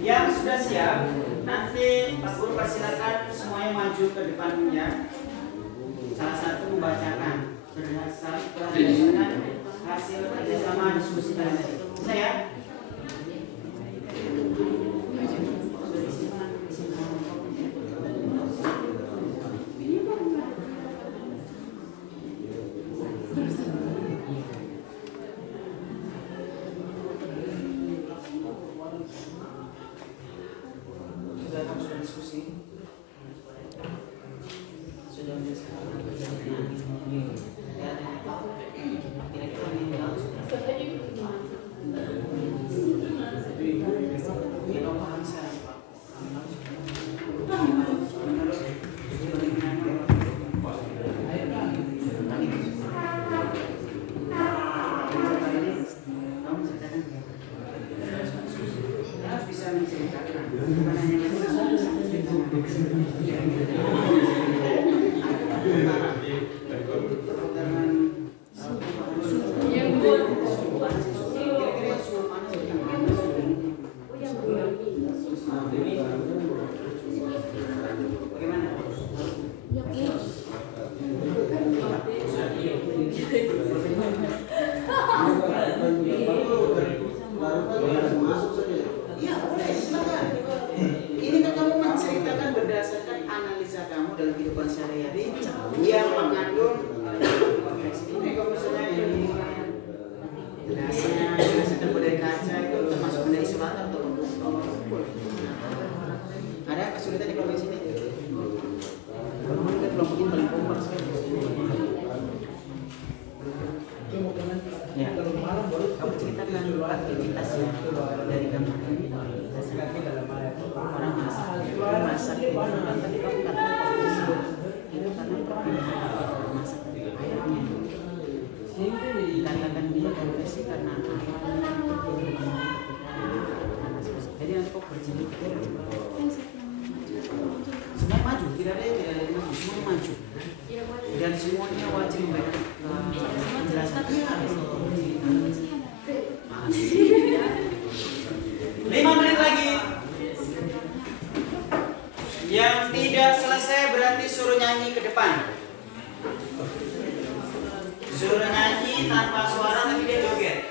Yang sudah siap, nanti Pak Guru persilakan semuanya maju ke depannya. Salah satu membacakan berdasarkan hasil kerjasama diskusi kalian tadi. Saya. Iya, boleh, silakan. Ini kan kamu menceritakan berdasarkan analisa kamu dalam kehidupan sehari-hari yang mengandung konteks ini. Kalau misalnya ini gelasnya terbuat dari kaca itu termasuk benda isolator atau ada kesulitan di kelompok sini? Kalau kita kelompok ini paling kompleks kan? Ya, kamu ceritakan aktivitas yang dari kamu orang masak itu tapi kamu katakan profesi itu karena perpindahan masak airnya dikatakan dia profesi karena jadi nanti kok berjilid semua maju, tidak ada yang maju, semua maju dan semuanya wajib memberikan penjelasan. 5 menit lagi. Yang tidak selesai berarti suruh nyanyi ke depan. Suruh nyanyi tanpa suara tapi dia joget.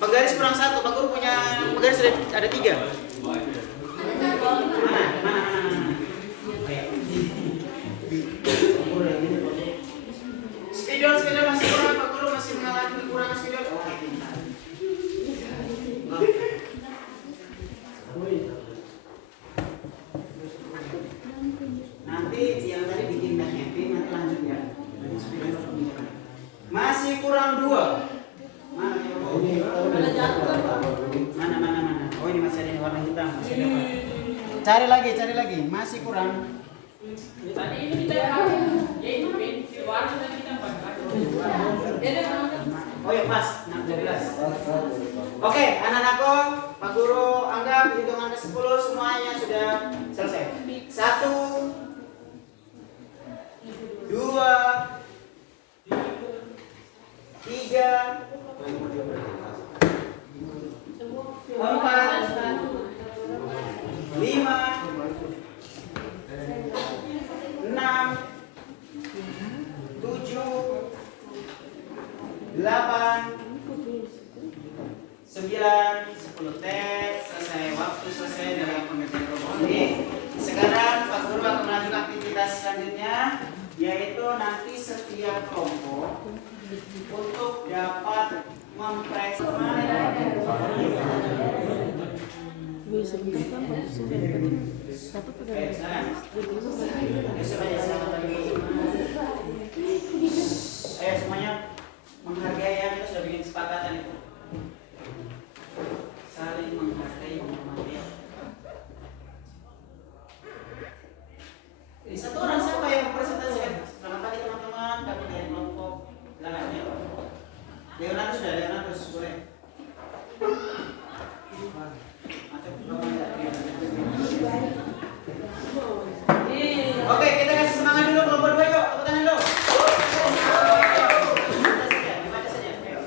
Penggaris kurang satu, Pak Guru punya penggaris ada 3. Spidol masih kurang, Pak Guru masih mengalami kekurangan spidol. Nanti yang tadi bikin happy, nanti lanjut ya. Masih kurang 2. Mana. Oh ini masih ada warna hitam, masih ada apa? Cari lagi, masih kurang. Tadi ini kita Oh ya pas, 12. Oke, anak-anakku, Pak Guru anggap hitungan ke 10 semuanya sudah selesai. 1, 2, 3, 4, 5, 6, 7, 8, 9, 10 tes. Selesai waktu, selesai dalam pengertian kelompok ini. Sekarang Pak Guru akan melanjutkan aktivitas selanjutnya, yaitu nanti setiap kelompok untuk dapat ayo semuanya menghargai ya, kita sudah bikin kesepakatan itu. Saling menghargai, menghormati. Jadi satu orang siapa yang mempresentasikan? Selamat pagi teman-teman, kami dari kelompok. Silakan ya. Leonardo sudah, Leonardo boleh. Oke, kita kasih semangat dulu kelompok 2 yuk, tepuk tangan dulu. Gimana saja? Ayo.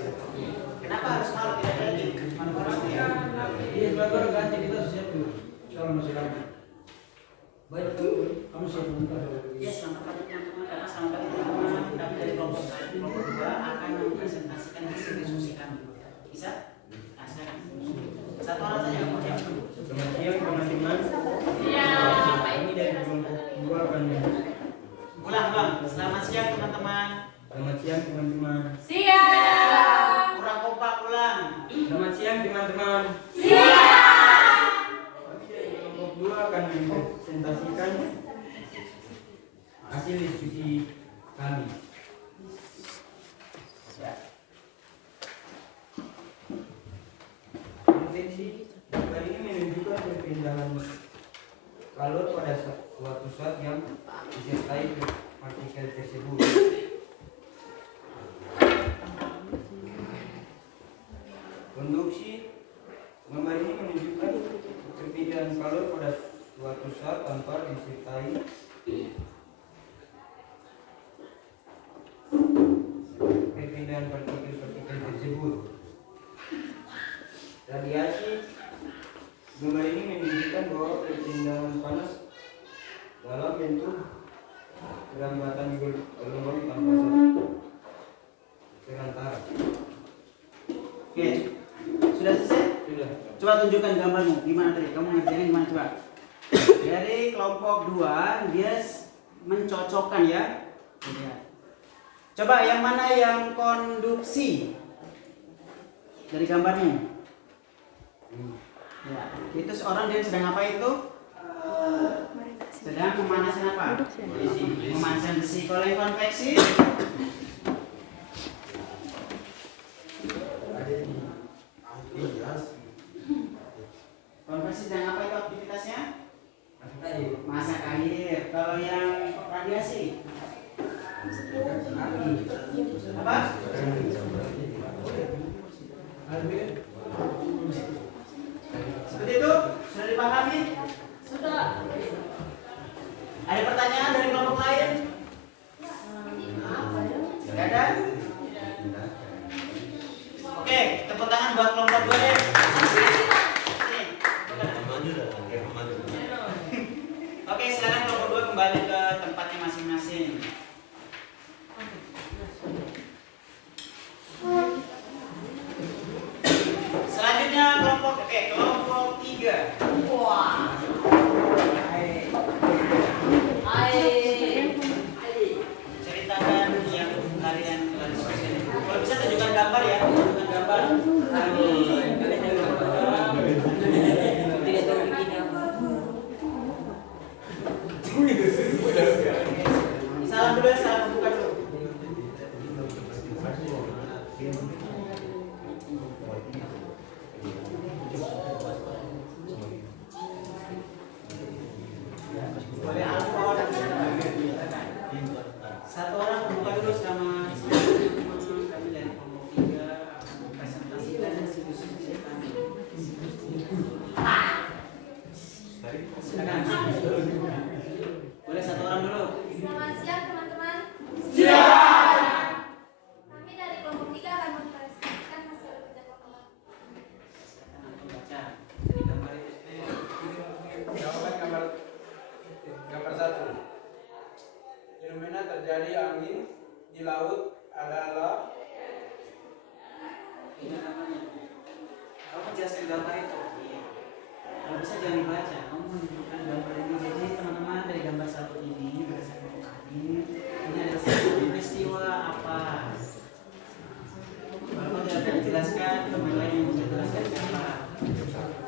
Kenapa harus malu? Tidak ada lagi. Iya, baru ganti kita siap dulu. Kalau masih lama. Baik, kamu siap bentar. Ya, selamat pagi teman-teman. Karena selamat pagi teman-teman. Kami dari kelompok 2 akan mempresentasikan hasil diskusi kami. Bisa? Nah, silakan. Satu orang saja yang mau jawab. Selamat siang teman-teman. Iya. Ini dari kelompok 2 akan Ulang. Selamat siang teman-teman. Selamat siang teman-teman. Siap. Kurang kompak, ulang. Selamat siang teman-teman. Siap. Kami dari kelompok 2 akan mempresentasikan hasil diskusi kami. Konvensi gambar ini menunjukkan perpindahan kalor pada suatu zat yang disertai partikel tersebut. Konduksi gambar ini menunjukkan perpindahan kalor pada suatu zat tanpa disertai perpindahan partikel-partikel tersebut. Radiasi gambar ini menunjukkan bahwa perpindahan panas dalam bentuk perlambatan gelombang tanpa perantara. Oke. Sudah selesai? Sudah. Coba tunjukkan gambarmu. Gimana tadi? Kamu ngerjainnya gimana coba? Dari kelompok 2 dia mencocokkan ya. Coba yang mana yang konduksi dari gambarnya? Ya, itu seorang dia sedang apa itu? Sedang memanaskan apa? Memanaskan besi. Kalau yang konveksi? Konveksi sedang apa itu aktivitasnya? Masak air. Kalau yang radiasi? Apa? Seperti itu? Sudah dipahami? Sudah. Ada pertanyaan dari kelompok lain? Tidak ada? Oke, tepuk tangan buat kelompok 2 deh. Oke, sekarang kelompok 2 kembali ke tempatnya masing-masing. Selanjutnya kelompok 3. Wah. Ceritakan yang kalian telah diskusikan. Kalau bisa tunjukkan gambar ya, tunjukkan gambar. Salam dulu ya, salam buka dulu. Boleh alkohol. Satu orang buka dulu sama kami dari kelompok 3. Kamu menjelaskan gambar itu. Kalau bisa jangan dibaca. Kamu menunjukkan gambar ini. Jadi teman-teman dari gambar satu ini berdasarkan ini adalah satu peristiwa apa? Kalau tidak dijelaskan, teman lain yang bisa jelaskan apa?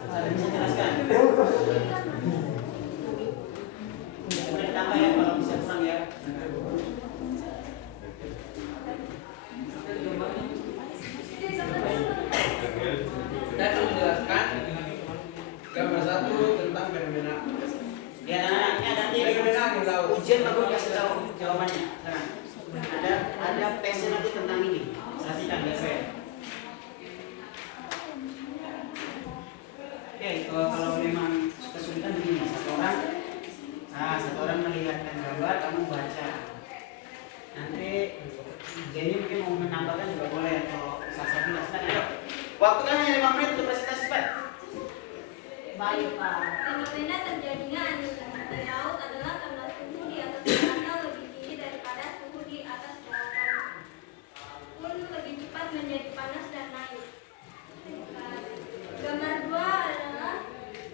Ada bisa jelaskan? Boleh ditambah ya kalau bisa kurang ya. Saya akan menjelaskan gambar satu tentang fenomena. Ya, nah, ini ada nanti ujian baru kasih tahu jawabannya. Sekarang ada PC nanti tentang ini. Perhatikan ya saya. Oke, kalau memang kesulitan begini, satu orang melihatkan gambar, kamu baca. Nanti jadi mungkin mau menambahkan juga boleh kalau salah satu silakan ayo. Waktu kan hanya 5 menit untuk presentasi cepat. Baik, Pak. Fenomena terjadinya angin di laut adalah karena suhu di atas daratan lebih tinggi daripada suhu di atas daratan pun lebih cepat menjadi panas dan naik. Gambar 2 adalah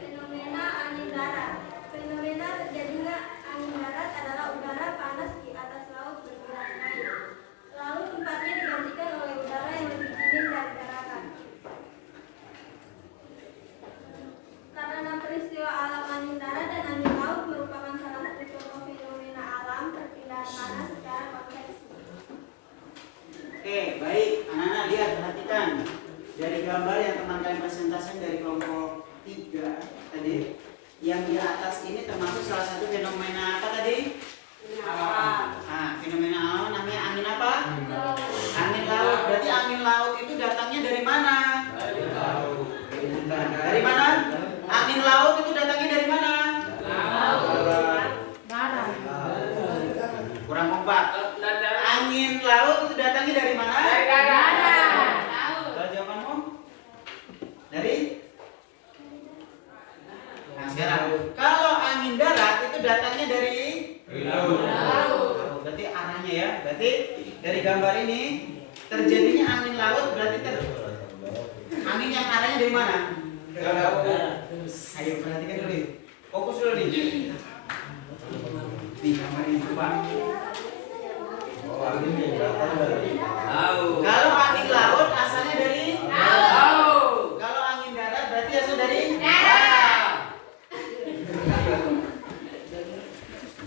fenomena angin darat. Fenomena terjadinya angin darat adalah udara panas di atas laut bergerak naik, lalu tempatnya digantikan oleh udara yang lebih dingin dari daratan. Karena peristiwa alam angin darat dan angin laut merupakan salah satu contoh fenomena alam perpindahan panas secara konveksi. Oke, baik. Anak-anak lihat, perhatikan. Dari gambar yang teman kalian presentasikan dari kelompok 3 tadi, yang di atas ini termasuk salah satu fenomena apa tadi? Fenomena alam namanya angin apa? Angin laut. Berarti angin laut itu datangnya dari mana? Dari mana? Angin laut itu datangnya dari mana? Kurang kompak. Angin laut itu datangnya dari mana? Kalau jawabanmu? Dari? Nah sekarang, kalau angin darat itu datangnya dari laut. Berarti arahnya ya. Berarti dari gambar ini terjadinya angin laut berarti angin yang arahnya dari mana? Ayo perhatikan dulu. Fokus dulu nih. Di gambar ini coba. Kalau angin laut asalnya dari laut. Kalau angin darat berarti asal dari darat.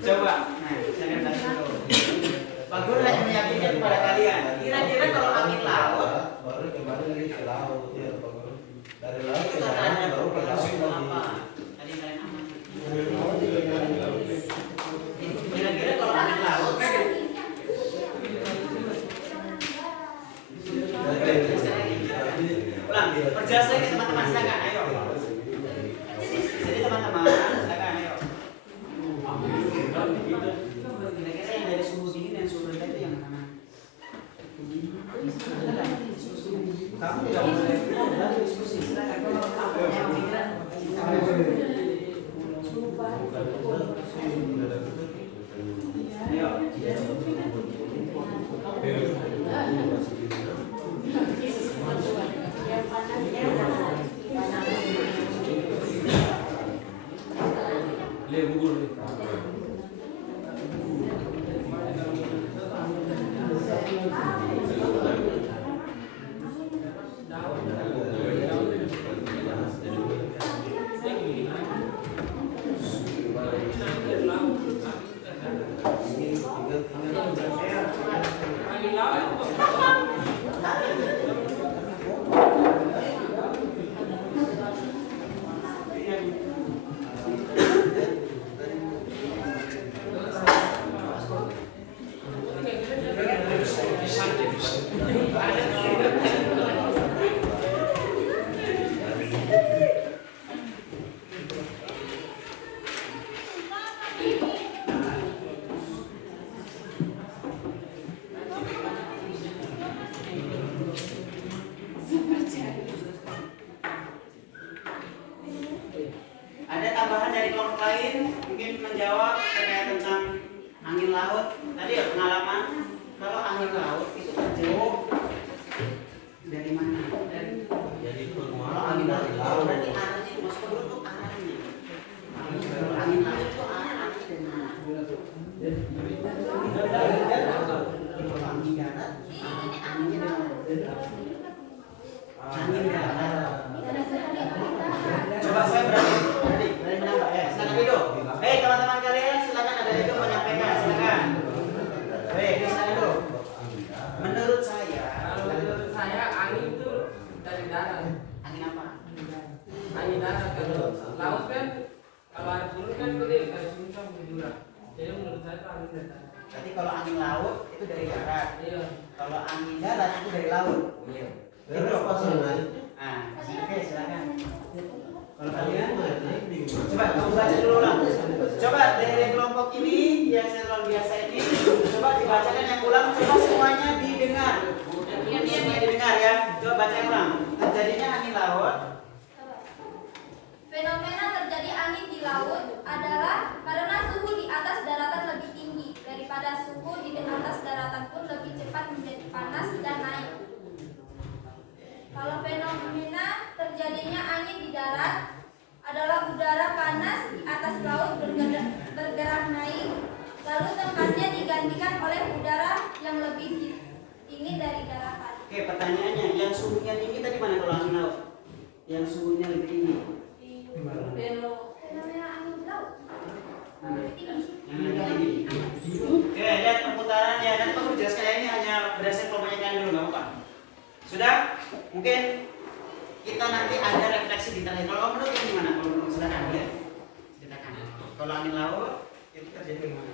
Coba. Nah, saya kasih tahu. Pak Guru hanya meyakinkan kepada kalian. Kira-kira kalau angin laut baru kembali lagi ke laut ya, Pak Guru. Dari laut ke itu darat ada baru ke laut apa? lagi. Tadi kalian apa? Kira-kira kalau angin laut ulang, perjelas lagi teman-teman, silakan, ayo. Jadi teman-teman, silakan, ayo. Kira-kira yang dari suhu dingin dan suhu rendah itu yang mana? Kamu tidak boleh diskusi, silakan. Ada tambahan dari kelompok lain mungkin menjawab terkait tentang angin laut tadi ya, pengalaman kalau angin laut itu terjadi dari mana? Angin darat. Coba saya berani menambah ya. Silakan Edo. Hei teman-teman kalian, silakan ada Edo menyampaikan. Silakan. Hei, silakan Edo. Menurut saya angin itu dari darat. angin apa? Angin darat kalau laut kan kalau air turun kan gede kayak sungsang jurang. Jadi menurut saya itu angin darat. Berarti kalau angin laut itu dari darat. Iya. Kalau angin darat itu dari laut. Iya. Edo Pasang Ah, oke silakan. Kalau kalian naik. coba kamu baca dulu lah. Coba dari kelompok ini yang selalu biasa ini, coba dibacakan yang ulang. Coba semuanya didengar. Semuanya didengar ya. Coba baca yang ulang. Terjadinya angin laut. Fenomena terjadi angin di laut adalah karena suhu di atas daratan lebih tinggi daripada suhu di atas daratan pun lebih cepat menjadi panas dan naik. Kalau fenomena terjadinya angin di darat adalah udara panas di atas laut bergerak naik, lalu tempatnya digantikan oleh udara yang lebih tinggi dari daratan. Oke, pertanyaannya, yang suhunya tinggi tadi mana kalau angin laut? Yang suhunya lebih tinggi. Fenomena angin di laut lebih tinggi. Yang lebih tinggi. Oke, lihat perputaran ya. Nanti perlu jelaskan ya, ini hanya berdasarkan kelompoknya dulu, nggak apa-apa. Sudah? Mungkin kita nanti ada refleksi di terakhir. Kalau menurut ini gimana? Kalau menurut silakan ya. Ceritakan. Kalau angin laut itu terjadi bagaimana?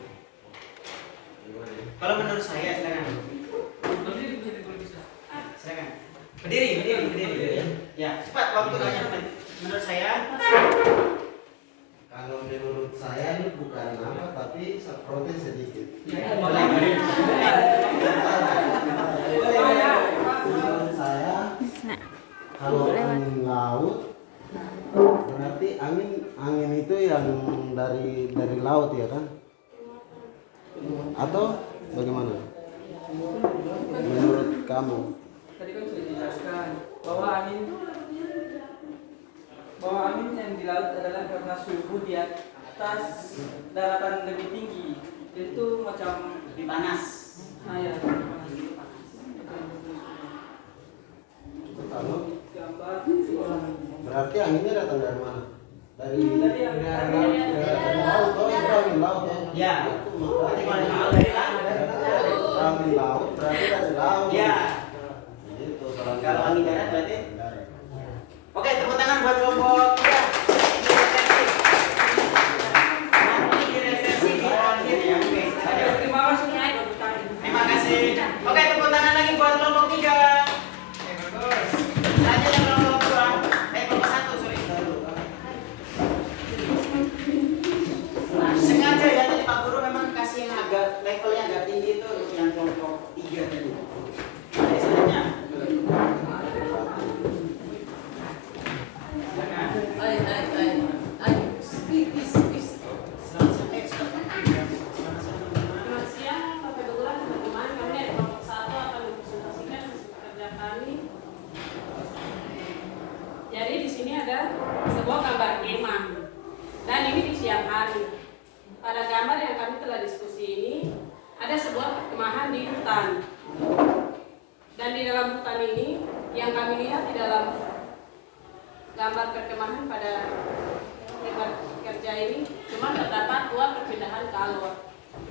Kalau menurut saya silakan. Silakan. Berdiri. Ya, cepat waktunya. Menurut saya. Kalau menurut saya ini bukan apa, tapi protes sedikit. Menurut saya, kalau angin laut, berarti angin itu yang dari laut ya kan? Atau bagaimana? Menurut kamu? Tadi kan sudah dijelaskan bahwa angin yang di laut adalah karena suhu di atas daratan lebih tinggi. Itu macam Lebih panas. ya. Kamu? Gambar Berarti anginnya datang dari mana? Dari Dari laut, oh itu angin laut Ya. Itu Berarti kalau makanya. angin laut dari laut. Angin laut berarti dari laut. Ya. Gitu, Kalau angin darat berarti. darat. Oke, tepuk tangan buat kelompok 3. Nanti direfleksi di akhir ya. Oke. terima kasih. Terima kasih. Oke, tepuk tangan lagi buat kelompok 3. Bagus. Selanjutnya kelompok 2. Kelompok 1, sorry. Sengaja ya tadi Pak Guru memang kasih yang agak levelnya agak tinggi itu untuk yang kelompok 3 tadi. Ada selanjutnya. Selamat siang, Bapak Ibu Guru, teman-teman. Kami dari kelompok 1 akan mempresentasikan hasil kerja kami. Jadi di sini ada sebuah gambar kemah, dan ini di siang hari. Pada gambar yang kami telah diskusi ini, ada sebuah perkemahan di hutan. Dan di dalam hutan ini, yang kami lihat di dalam gambar perkemahan pada gambar kerja ini, cuma terdapat 2 perpindahan kalor.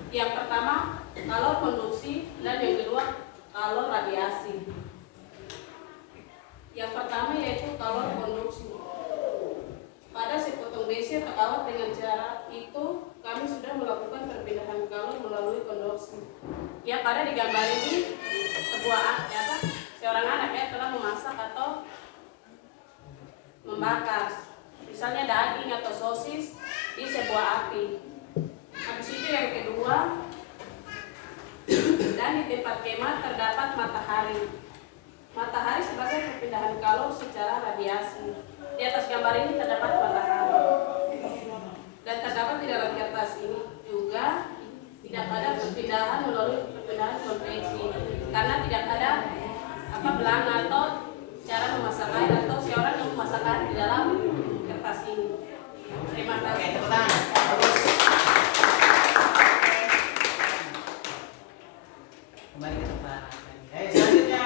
Yang pertama, kalor konduksi, dan yang kedua, kalor radiasi. Yang pertama yaitu kalor konduksi. Pada sepotong besi atau kawat dengan cara itu, kami sudah melakukan perpindahan kalor melalui konduksi. Ya, pada di gambar ini seorang anak ya telah memasak atau membakar, misalnya daging atau sosis di sebuah api. Habis itu yang kedua, dan di tempat kemah terdapat matahari. Matahari sebagai perpindahan kalor secara radiasi. Di atas gambar ini terdapat matahari. Dan terdapat di dalam kertas ini juga tidak ada perpindahan melalui perpindahan konveksi, karena tidak ada belang atau cara memasak air atau seorang yang memasak air di dalam kertas ini. Terima Oke, kasih. tepuk tangan. Bagus. Kembali ke tempat. Selanjutnya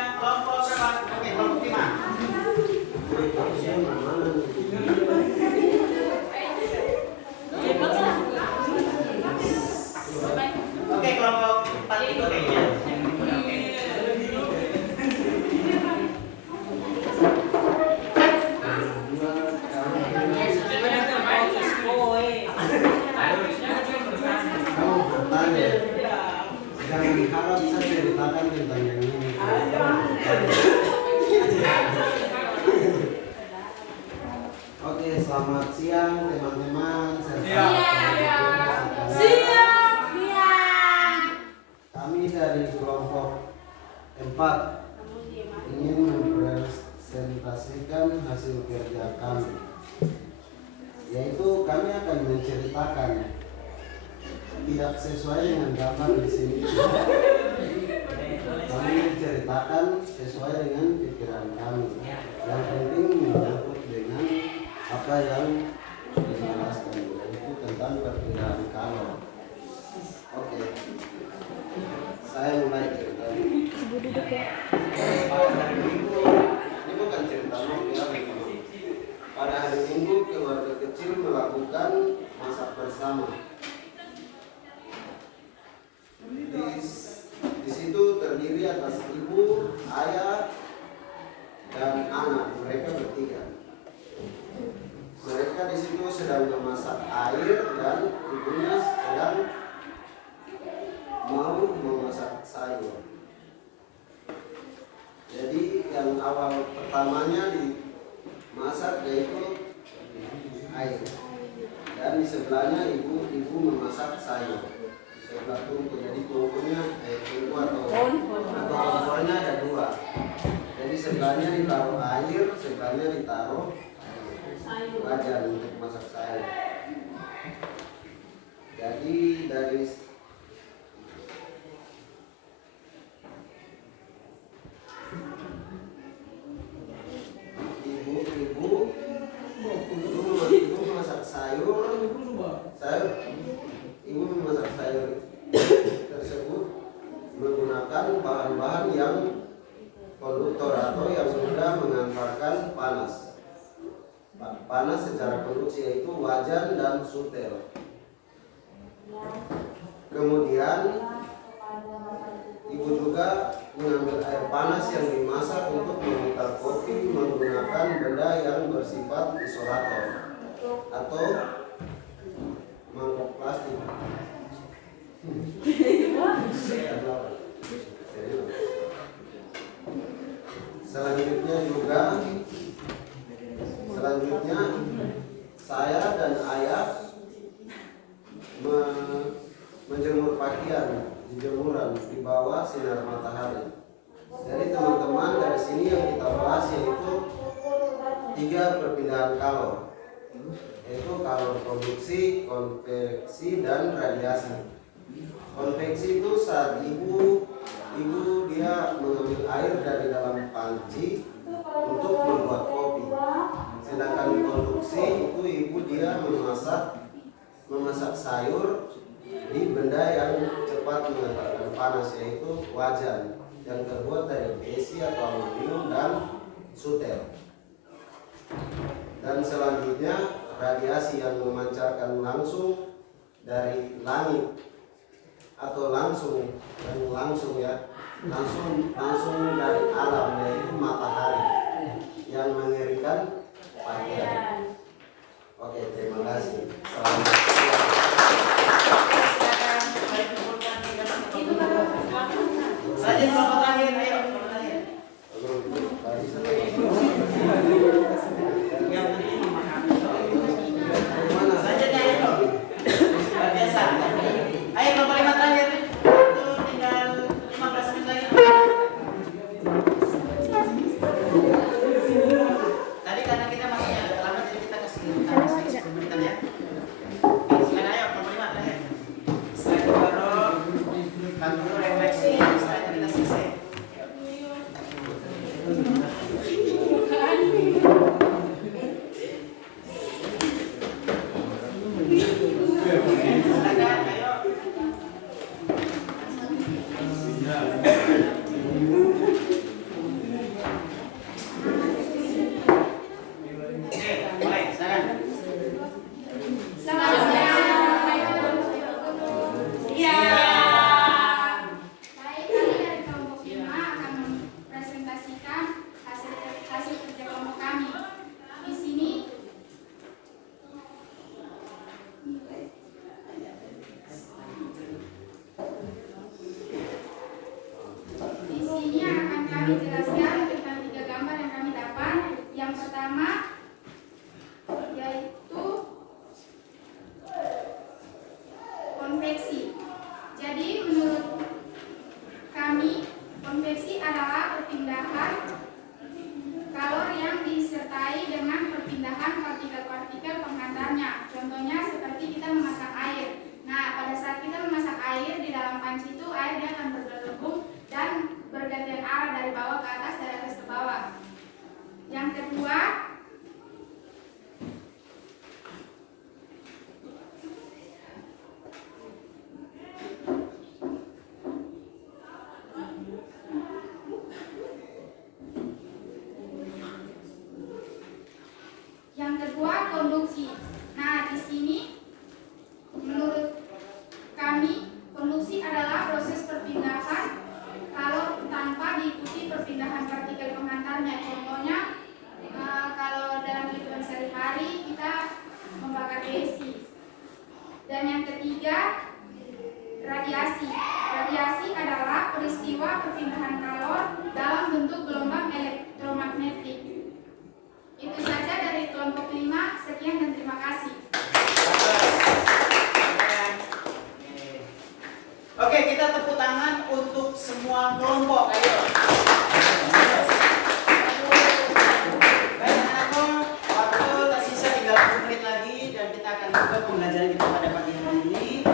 Selamat siang teman-teman. Kami dari kelompok 4 ingin mempresentasikan hasil kerja kami, yaitu kami akan menceritakan tidak sesuai dengan gambar di sini. Kami menceritakan sesuai dengan pikiran kami. Yang penting menyangkut dengan apa yang dijelaskan, yaitu tentang perbedaan kalor. Oke, saya mulai cerita. Pada hari Minggu, ini bukan cerita novel. Pada hari Minggu keluarga kecil melakukan masak bersama. Di situ terdiri atas ibu, ayah, dan anak. Mereka bertiga. Mereka di situ sedang memasak air dan ibunya sedang mau memasak sayur. Jadi yang awal pertamanya dimasak yaitu air, dan di sebelahnya ibu memasak sayur. Sebelah tungku, jadi tungkunya tungku atau kompornya ada dua. Jadi sebelahnya ditaruh air, sebelahnya ditaruh wajan untuk masak sayur. Jadi dari ibu memasak sayur, ibu memasak sayur tersebut menggunakan bahan-bahan yang konduktor atau yang mudah mengantarkan panas. Panas secara konduksi, yaitu wajan dan sutel. Kemudian ibu juga mengambil air panas yang dimasak untuk memutar kopi menggunakan benda yang bersifat isolator atau mangkok plastik. Selanjutnya saya dan ayah menjemur pakaian di jemuran di bawah sinar matahari. Jadi teman-teman, dari sini yang kita bahas yaitu 3 perpindahan kalor, yaitu kalor produksi, konveksi, dan radiasi. Konveksi itu saat ibu dia mengambil air dari dalam panci untuk membuat kopi. Sedangkan produksi itu ibu dia memasak sayur di benda yang cepat mengantarkan panas, yaitu wajan yang terbuat dari besi atau aluminium dan sutel. Dan selanjutnya radiasi yang memancarkan langsung dari langit atau langsung dari alam, yaitu matahari yang mengeringkan pakaian. Oke, terima kasih. Saja kelompok terakhir, ayo kelompok terakhir. Yang penting memahami. Saja nih, ayo. Luar biasa. Ayo kelompok 5 terakhir. Itu tinggal 15 menit lagi. Tadi karena dari bawah ke atas, dari atas ke bawah. Yang kedua, konduksi. Nah, di sini menurut kami konduksi adalah proses perpindahan kalau tanpa diikuti perpindahan partikel penghantarnya. Contohnya kalau dalam kehidupan sehari-hari kita membakar besi. Dan yang ketiga, radiasi. Radiasi adalah peristiwa perpindahan kalor dalam bentuk gelombang elektromagnetik. Itu saja dari kelompok 5. Sekian dan terima kasih. Oke, kita tepuk tangan untuk semua kelompok. Ayo. Baik anak-anakku, waktu tersisa 30 menit lagi dan kita akan buka pembelajaran kita pada pagi hari ini.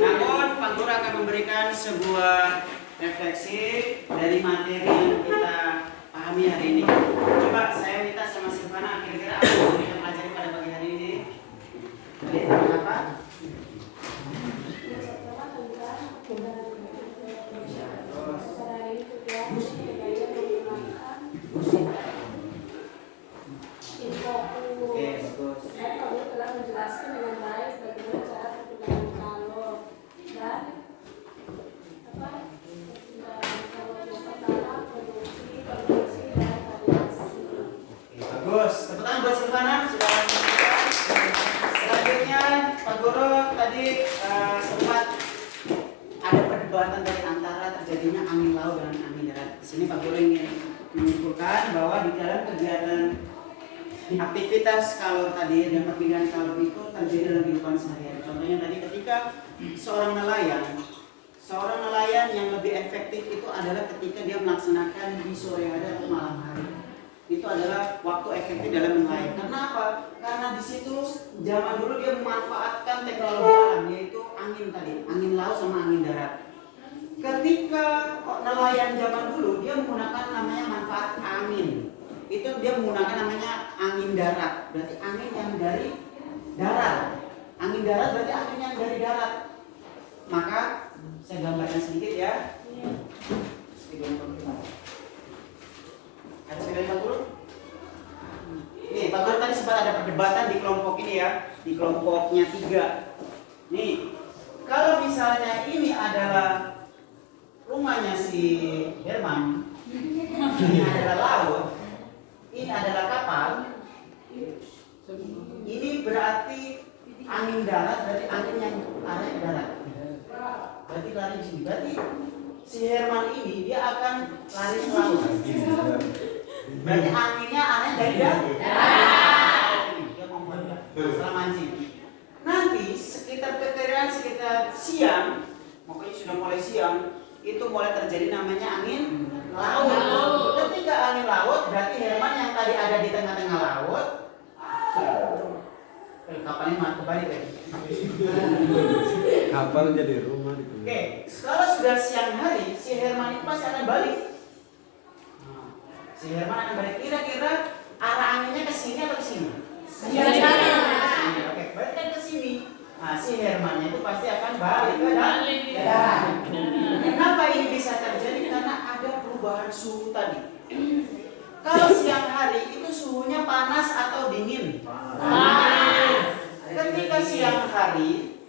Namun, Pak Guru akan memberikan sebuah refleksi dari materi yang kita pahami hari ini. Coba saya minta sama Silvana, kira-kira apa yang kita pelajari pada pagi hari ini? Jadi apa? Aktivitas kalor tadi dan perpindahan kalor itu terjadi dalam kehidupan sehari-hari. Contohnya tadi ketika seorang nelayan yang lebih efektif itu adalah ketika dia melaksanakan di sore hari atau malam hari. Itu adalah waktu efektif dalam nelayan. Karena apa? Karena di situ zaman dulu dia memanfaatkan teknologi alam, yaitu angin tadi, angin laut sama angin darat. Ketika nelayan zaman dulu dia menggunakan namanya manfaat angin. Itu dia menggunakan namanya angin darat, berarti angin yang dari darat. Angin darat berarti angin yang dari darat. Maka saya gambarkan sedikit ya. Ada sekali Pak Guru? Nih Pak Guru tadi sempat ada perdebatan di kelompok ini ya, di kelompoknya 3. Nih, kalau misalnya ini adalah rumahnya si Herman, ini adalah laut, ini adalah kapal, ini berarti angin darat, berarti angin yang arahnya ke darat, berarti lari di sini. Berarti si Herman ini dia akan lari ke laut, berarti anginnya arahnya dari darat. Dia membuat masalah mancing. Nanti sekitar perkiraan sekitar siang, pokoknya sudah mulai siang, itu mulai terjadi namanya angin laut. Ketika angin laut berarti Herman yang tadi ada di tengah-tengah laut, kapalnya malah kembali lagi. Kapal jadi rumah di Oke, kalau sudah siang hari si Herman itu pasti akan balik. Si Herman akan balik. Kira-kira arah anginnya ke sini atau ke sini? Oke, berarti kan ke sini. Nah, si Hermannya itu pasti akan balik ke darat. Kenapa ini bisa terjadi? Karena ada perubahan suhu tadi. Kalau siang hari itu suhunya panas atau dingin? Panas. Ketika siang hari,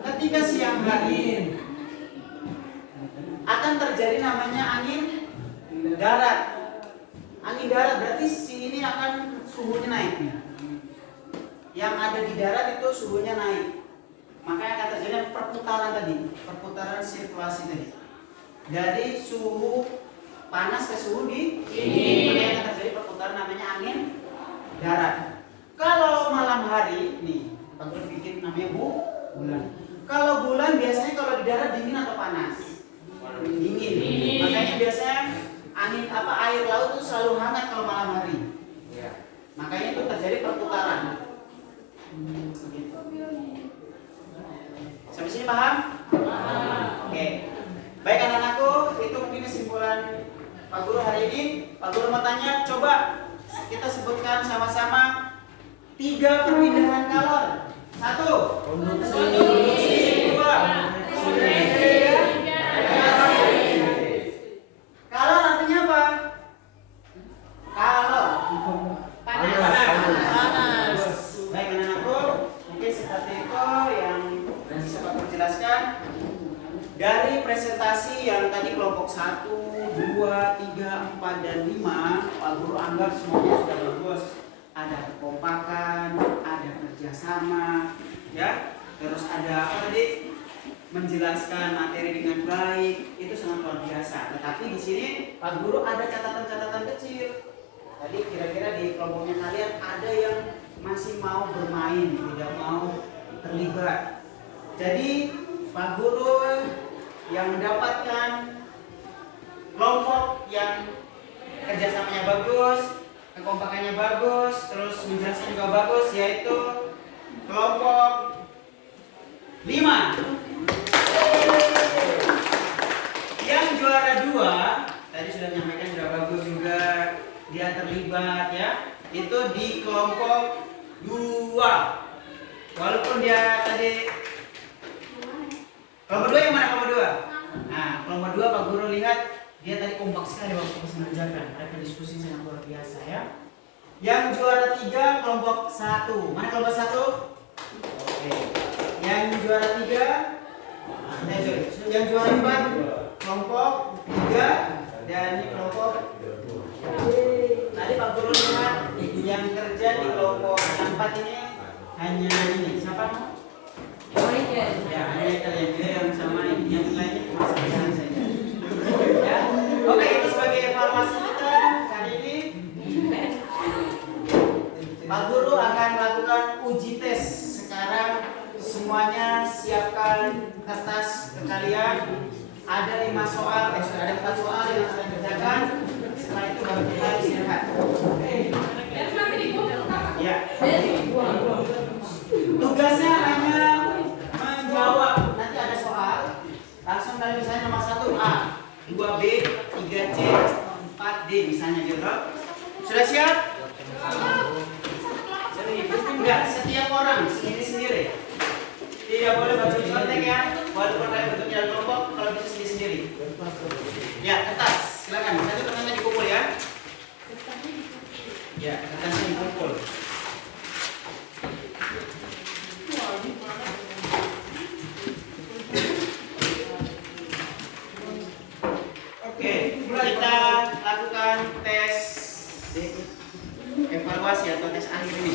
ketika siang hari akan terjadi namanya angin darat. Angin darat berarti si ini akan suhunya naik. Yang ada di darat itu suhunya naik. Makanya akan terjadi perputaran tadi, perputaran sirkulasi tadi. Dari suhu panas ke suhu dingin. Makanya akan terjadi perputaran namanya angin darat. Kalau malam hari, nih, Pak Guru bikin namanya bulan. Kalau bulan biasanya kalau di darat dingin atau panas? Dingin. Makanya biasanya angin air laut itu selalu hangat kalau malam hari. Makanya itu terjadi perputaran. Sampai sini paham? Oke. Baik anak-anakku, itu mungkin kesimpulan Pak Guru hari ini. Pak Guru mau tanya, coba kita sebutkan sama-sama 3 perpindahan kalor. 1. Konduksi. 2. Kalor artinya apa? Kalor. Panas. Baik anak-anakku, mungkin seperti itu yang bisa Pak Guru jelaskan. Dari presentasi yang tadi kelompok 1, 2, 3, 4, dan 5, Pak Guru anggap semuanya sudah bagus. Ada kekompakan, ada kerjasama, ya. Terus ada apa tadi? Menjelaskan materi dengan baik, itu sangat luar biasa. Tetapi di sini Pak Guru ada catatan-catatan kecil. Tadi kira-kira di kelompoknya kalian ada yang masih mau bermain, tidak mau terlibat. Jadi Pak Guru yang mendapatkan kelompok yang kerjasamanya bagus, kekompakannya bagus, terus menjelaskan juga bagus, yaitu kelompok 5. Yang juara 2 tadi sudah menyampaikan sudah bagus juga, dia terlibat ya. Itu di kelompok 2. Walaupun dia tadi kelompok 2 yang mana kelompok 2? Nah, kelompok 2 Pak Guru lihat dia tadi kompak sekali waktu pas mengerjakan. Mereka diskusi sangat luar biasa ya. Yang juara 3 kelompok 1. Mana kelompok 1? Oke. Yang juara 3 yang juara 4 kelompok 3 dan ini kelompok tadi Pak Guru lihat yang kerja di kelompok 4 ini hanya ini siapa? Ya, hanya kalian yang sama ini, yang lainnya cuma sekian saja. Ya, oke, itu sebagai evaluasi kita hari ini. Pak Guru akan melakukan uji tes. Sekarang semuanya siapkan kertas ke kalian. Ada 5 soal, ada 4 soal yang harus kalian kerjakan. Setelah itu baru kita istirahat. Ya. Tugasnya hanya menjawab. Nanti ada soal. Langsung dari misalnya nomor 1A, 2B, 3C, 4D misalnya gitu. Sudah siap? Enggak, setiap orang sendiri-sendiri. Tidak boleh baju contek ya. Walaupun kalian bentuknya dalam kelompok, kalau bisa sendiri-sendiri. Ya, kertas. Silakan. Satu kertasnya dikumpul ya. Ya, kertasnya dikumpul. Oke, kita lakukan tes evaluasi atau tes akhir ini.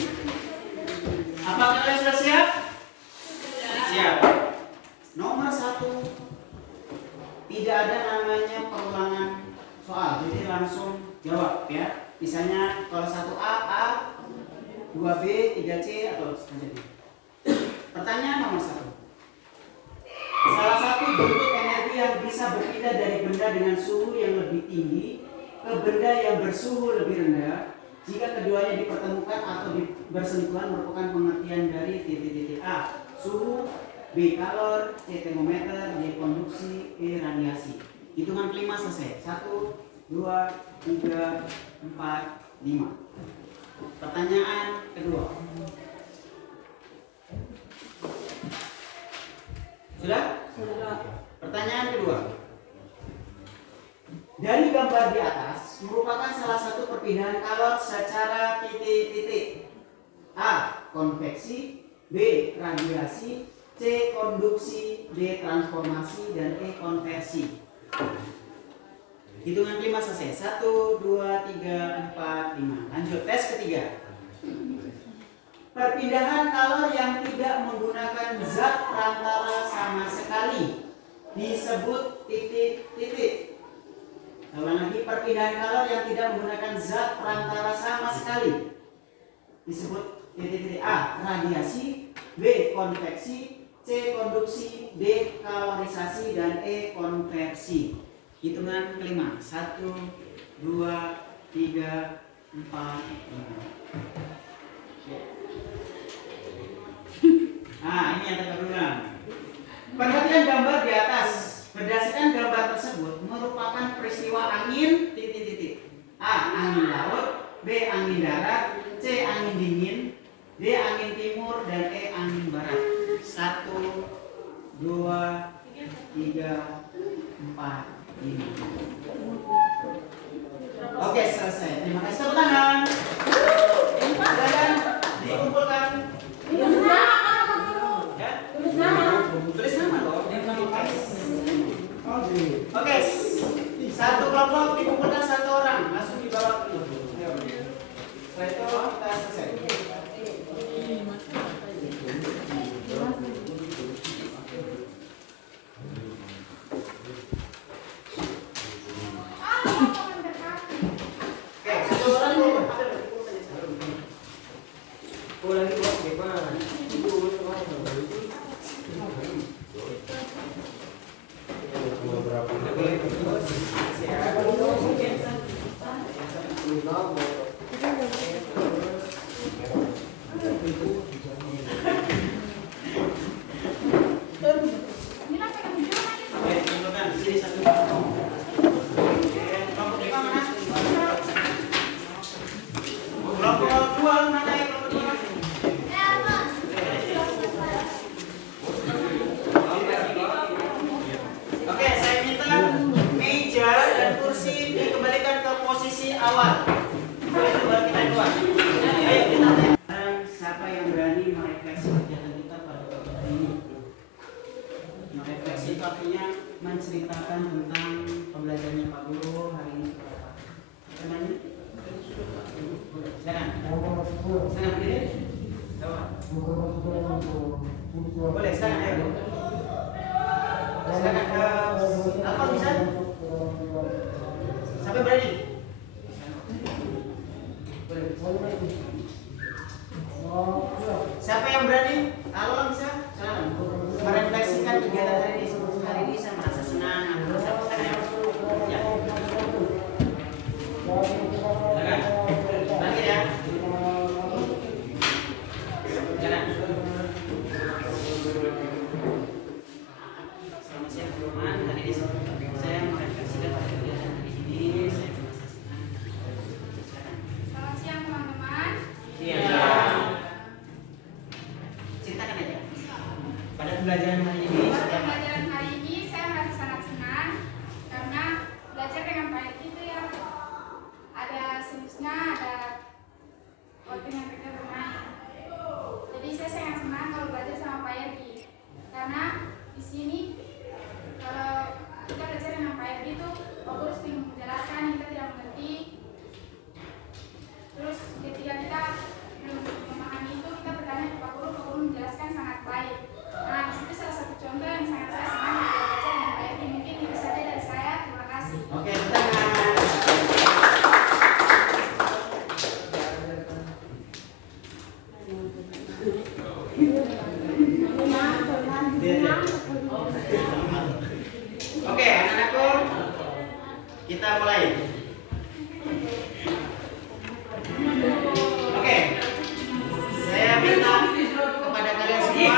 Apakah kalian sudah siap? Siap. Nomor 1, tidak ada namanya perulangan soal, jadi langsung jawab ya. Misalnya kalau 1A, A, 2B, 3C atau selanjutnya. Pertanyaan nomor 1. Salah satu bentuk energi yang bisa berpindah dari benda dengan suhu yang lebih tinggi ke benda yang bersuhu lebih rendah jika keduanya dipertemukan atau bersentuhan merupakan pengertian dari titik-titik A. Suhu, B. Kalor, C. Termometer, D. Konduksi, E. Radiasi. Hitungan kelima selesai. 1, 2, 3, 4, 5. Pertanyaan kedua. Sudah? Sudah. Pertanyaan kedua. Dari gambar di atas merupakan salah satu perpindahan kalor secara titik-titik. A. Konveksi, B. Radiasi, C. Konduksi, D. Transformasi, dan E. Konversi. Hitungan kelima selesai. 1, 2, 3, 4, 5. Lanjut tes ketiga. Perpindahan kalor yang tidak menggunakan zat perantara sama sekali disebut titik-titik. Ulang lagi, perpindahan kalor yang tidak menggunakan zat perantara sama sekali disebut titik-titik. A. Radiasi, B. Konveksi, C. Konduksi, D. Kalorisasi, dan E. Konversi. Hitungan kelima. 1, 2, 3, 4, 5. Nah, ini yang kita ulang. Perhatikan gambar di atas. Berdasarkan gambar tersebut merupakan peristiwa angin titik-titik. A. Angin laut, B. Angin darat, C. Angin dingin, D. Angin timur, dan E. Angin barat. 1, 2, 3, 4, 5. Oke, selesai. Terima kasih, tepuk tangan. Silakan dikumpulkan. Ya? Tulis nama loh. Oke, satu kelompok dikumpulkan 1 orang, langsung dibawa ke dulu. Setelah itu kita selesai. Oke, 1 orang dulu. Lagi buat gimana? Oke, saya minta meja dan kursi dikembalikan ke posisi awal. Baru kita keluar. Ayo kita tanya. Siapa yang berani merefleksi kegiatan kita pada hari ini? Merefleksi itu artinya menceritakan tentang pembelajarannya Pak Guru hari ini seperti apa. Namanya? Silakan. Silakan berdiri. Boleh, silakan ayo. Silakan apa bisa? Sampai berani. Siapa yang berani? Kalau bisa, silakan. Merefleksikan kegiatan hari ini. Hari ini saya merasa senang. Bisa ya. Silakan. Bangkit ya. Jalan. Selamat siang teman-teman. Hari ini saya merefleksikan pada kegiatan hari ini. Saya merasa senang. Selamat siang teman-teman. Iya. Ceritakan aja. Pada pembelajaran hari ini. Pada pembelajaran hari ini saya merasa sangat senang karena belajar dengan baik itu ya ada senyumnya, ada waktu yang kita bermain. Jadi saya sangat senang kalau belajar sama Pak Yergi karena di sini kalau kita belajar dengan Pak Yergi itu Pak Guru sering menjelaskan kita tidak mengerti. Terus ketika kita belum memahami itu kita bertanya ke Pak Guru menjelaskan sangat baik. Nah di situ salah satu contoh yang sangat saya senang ketika belajar dengan Pak Yergi. Mungkin itu saja dari saya. Terima kasih. Oke, tangan. Oke, anak-anakku, kita mulai. Oke, saya minta kepada kalian semua,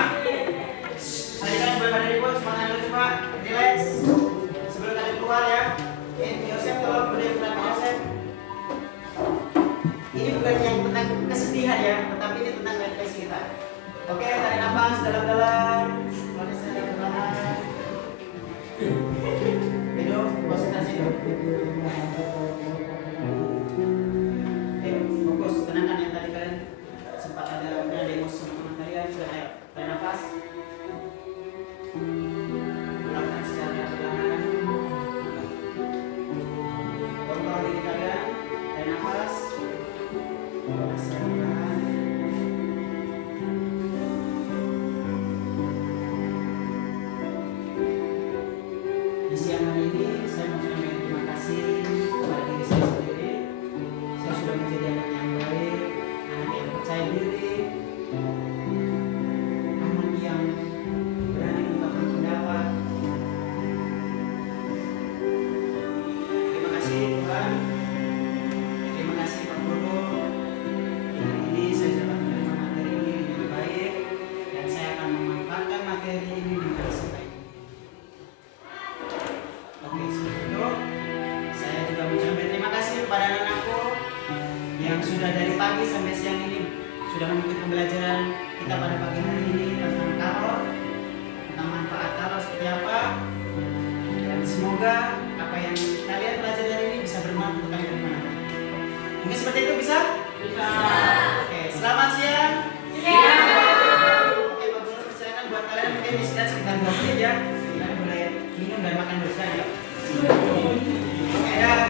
kalian boleh pada ribut, semangat dulu semua, relax. Sebelum kalian keluar ya, Yosef tolong berdiri depan Yosef. Ini bukan yang tentang kesedihan ya, tetapi ini tentang refleksi kita. Oke, tarik nafas dalam-dalam, keluarin secara perlahan. Hidup, konsentrasi dulu. Fokus, tenangkan yang tadi kalian sempat ada emosi sama teman kalian. Sudah, ayo, tarik nafas. Lakukan secara perlahan. Kontrol diri kalian, tarik nafas. Secara perlahan. pagi sampai siang ini sudah mengikuti pembelajaran kita pada pagi hari ini tentang kalor, tentang manfaat kalor seperti apa. Dan semoga apa yang kalian pelajari hari ini bisa bermanfaat untuk kalian kemana-mana. Mungkin seperti itu bisa? Bisa.